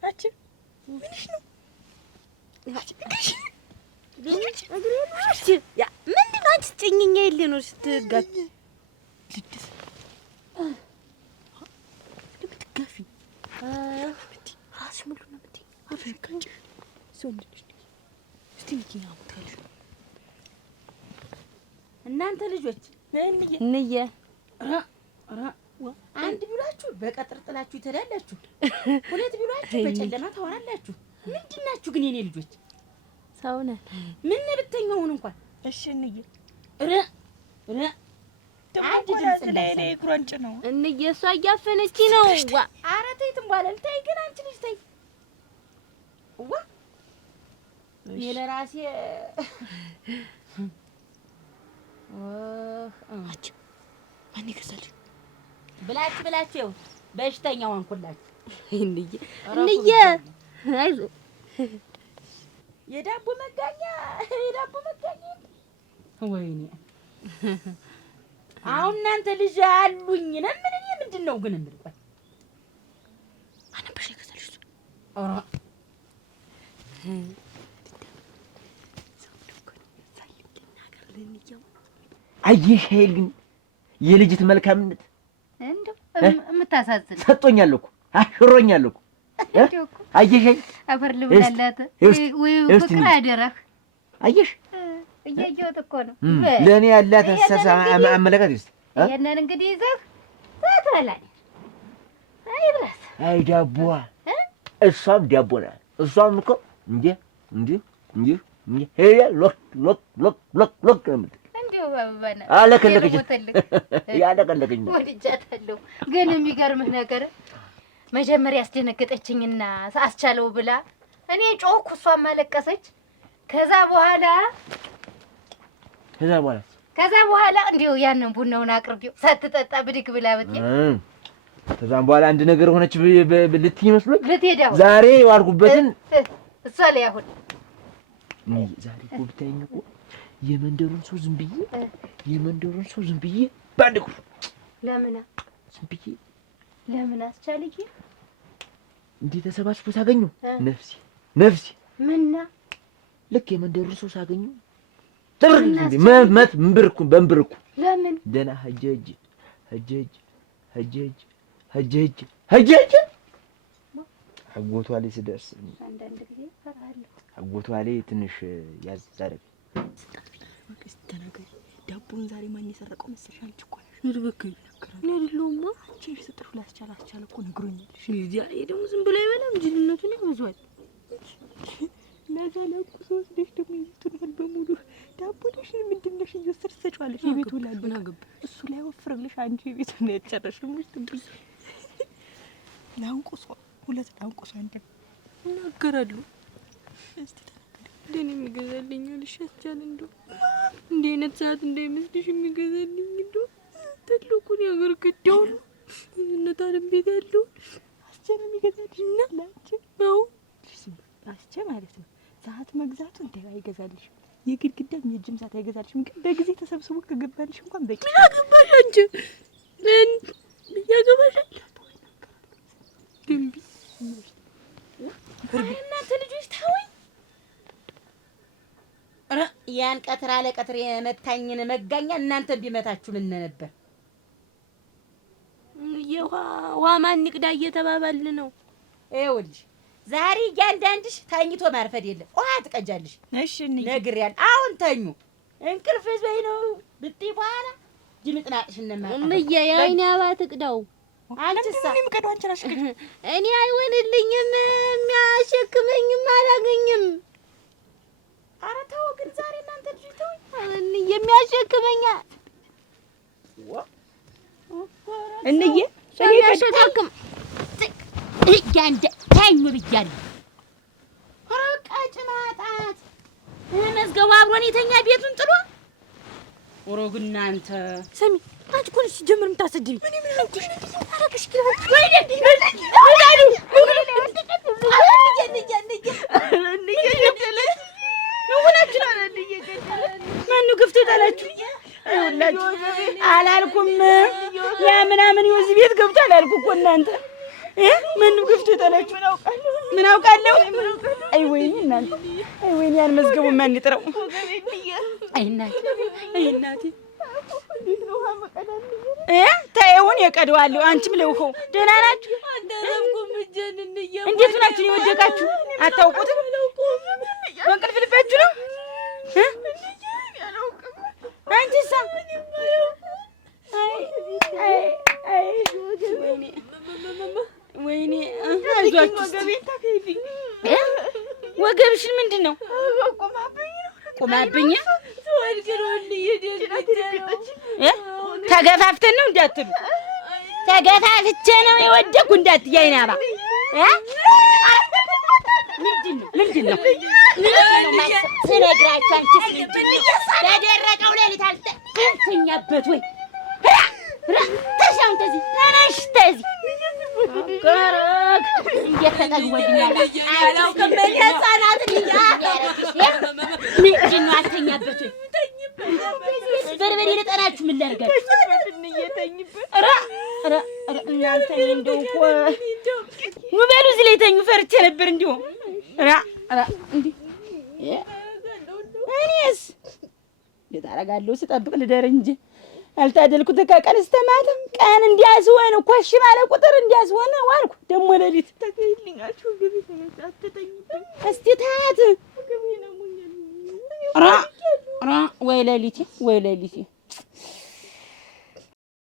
አቺ ምንሽ ነው እግሬ ነው ያ ምንድን ነው አንቺ ጭኝኛ የለ ነው ስትጋፊ ልድስ ልትጋፊ ራስ ሙሉ ነው ምት አፍሪካጭ ሰው ልጅ እስቲ ንኪና ሙታለሽ እናንተ ልጆች እንየ አንድ ቢሏችሁ በቀጥር ጥላችሁ ትሄዳላችሁ፣ ሁለት ቢሏችሁ በጨለማ ታወራላችሁ። ምንድን ናችሁ ግን የኔ ልጆች? ሰው ነን። ምን ብትኛውን እንኳን እሺ እንዬ አንድ ድምፅ ላይ ክሮንጭ ነው እንዬ እሷ እያፈነች ነው። ዋ ኧረ ተይ ትንቧለል ተይ ግን አንቺ ልጅ ተይ ዋ እኔ ለራሴ አቺ ማን ይገዛልሽ ብላችሁ በሽተኛው አንኩላችሁ እንዬ አይዞ የዳቦ መጋኛ ወይኔ አሁን እናንተ ልጅ አሉኝ ለምን እኔ ምንድን ነው ግን እንልቆይ አነበሽ ይገዛልሽ ኧረ አየሽ ኃይል ግን የልጅት መልካምነት እንደው የምታሳዝን ሰጥቶኛል እኮ አሽሮኛል እኮ አየሽ አፈር ልብላላት ወይ ፍቅር አደረህ አየሽ እያየሁት እኮ ነው ለእኔ ያላት አመለካከት እስኪ ይሄንን እንግዲህ ይዘህ ትበላለህ። አይ ድረስ አይ ዳቦዋ እሷም ዳቦ ናት። እሷም እኮ እንዴ ሄያ ሎክ እንዲሁ ባባና አለከለከች ያለከለከኝ ወድጃታለሁ። ግን የሚገርምህ ነገር መጀመሪያ ያስደነገጠችኝና አስቻለው ብላ እኔ ጮኩ፣ እሷም አለቀሰች። ከዛ በኋላ እንዲሁ ያንን ቡናውን አቅርቢው ሳትጠጣ ብድግ ብላ ብትይ ከዛም በኋላ አንድ ነገር ሆነች ልትይ መስሎኝ ልትሄድ አሁን ዛሬ ዋልኩበትን እሷ ላይ አሁን ዛሬ እኮ ብታይኝ እኮ የመንደሩን ሰው ዝም ብዬ ባንድ እኮ ለምን አስቻለኝ እንዴት ተሰባስቦ ሳገኙ ነፍሴ ምንና ልክ የመንደሩን ሰው ሳገኙ ተብርክ በንብርኩ ለምን ደህና ሀጀጅ አጎቷ ላይ ስደርስ አንዳንድ ጊዜ እፈራለሁ። አጎቷ ላይ ትንሽ ያዝ አደረገኝ። እስኪ ተናገሪ። ዳቦን ዛሬ ማን የሰረቀው መሰለሽ? አንቺ እኮ ነሽ። ነው በከኝ ይናገራል። ነው አይደለውማ። አንቺ የሰጠሽው ላስቻለ እኮ ነግሮኛል። እሺ ልጅ ይሄ ደግሞ ዝም ብሎ አይበላም። ጅልነቱን ይወዟል። ለዛላቁ ሶስት ደሽ ደግሞ ይቱን በሙሉ ዳቦ ደሽ ምንድነሽ እየወሰድሽዋለሽ? የቤቱ ላልብና ገብ እሱ ላይ ወፍርልሽ አንቺ የቤቱ ነው ያጨረሽም። ትብስ ላንቆሶ ሁለት ላንቆሶ አንተ እናገራሉ። እስቲ ደኔ የሚገዛልኝ ልሽ ያስቻል እንደው እንደ አይነት ሰዓት እንዳይመስልሽ የሚገዛልኝ እንደው ትልቁን ያገር ግዳው ነው እናታለም ቤት ያለው አስቸም የሚገዛልኝ ላንቺ ነው አስቸ ማለት ነው። ሰዓት መግዛቱ እንዴ አይገዛልሽ፣ የግድግዳም የእጅም ሰዓት አይገዛልሽም። ግን በጊዜ ተሰብስቦ ከገባልሽ እንኳን በቂ ምን አገባሽ አንቺ ያገባሽ ግንቢ እናንተ ልጆች ታወኝ ኧረ ያን ቀትር አለ ቀትር የመታኝን መጋኛ እናንተ ቢመታችሁ ምን ነበር? ውሃ ማን ይቅዳ እየተባባልን ነው። ይኸውልሽ ዛሬ እያንዳንድሽ ተኝቶ ማርፈድ የለም። ውሃ ትቀጃለሽ። እሺ ነግሬያለሁ። አሁን ተኙ። እንቅልፍ በይ ነው ብትይ በኋላ ጅምጥናቅሽ እነማ እምዬ የአይኔ አባ ትቅዳው። አንቺሳ እኔም ቀዶ አንቺ ነሽ ግን እኔ አይሆንልኝም፣ የሚያሸክመኝም አላገኝም። ኧረ ተው ግን ዛሬ እናንተ ልጅ ተው የሚያሸክመኛ እንዬ የሚያሸክም እያንደ ተኙ ብያለሁ። ኧረ ቀጭ ማጣት መዝገቡ አብሮን የተኛ ቤቱን ጥሎ ወሮግ እናንተ ሰሚ አንቺ እኮ ነሽ ጀምር የምታሰድቢ ምን አልኩሽ? አረግሽ ግን ወይ ማነው ገፍቶ ጣላችሁ? አላልኩም ያ ምናምን የወዚህ ቤት ገብቶ አላልኩ እኮ እናንተ ምንም ገፍቶ ጣላችሁ? ምን አውቃለሁ? አይ ወይኔ እናንተ አይ ወይኔ ያን መዝገቡ ማን ይጥረው? አይ እናቴ ተይውን የቀደዋለሁ። አንቺም ለውኸው ደህና ናችሁ? እንዴት ናችሁ? የወደቃችሁ አታውቁትም? በእንቅልፍ ልባችሁ ነው? አንቺሳ ወይኔ አይዟችሁ። ወገብሽን ምንድን ነው? ቁማብኝ ተገፋፍተን ነው እንዳትሉ፣ ተገፋፍቼ ነው የወደኩ እንዳትዪ። አይናባ ምንድን ነው ስነግራችሁ? አንቺስ ምንድን ነው በደረቀው ሌሊት አልተኛበት ወይ? ተሻውን ተዚህ ተነሽ ተዚህ ገረግ እየተጠግወድኛል አላውቅም። ህፃናት ምንድን ነው አልተኛበት ወይ? በርበሬ ልጠናችሁ ምን ላድርጋችሁ? እናንተ እንደው እኮ ውበሉ እዚህ ላይ ተኙ። ፈርቼ ነበር እንዲሁ እኔስ እንዴት አደርጋለሁ? ስጠብቅ ልደር እንጂ አልታደልኩት ከቀን እስከ ማታ። ቀን እንዲያስሆን እኮ እሺ ባለ ቁጥር እንዲያስሆን ዋልኩ። ደግሞ ሌሊት ተገኝልኛችሁ ግቢ ተነሳተተኝብኝ እስቲ ታት ወይ ሌሊቴ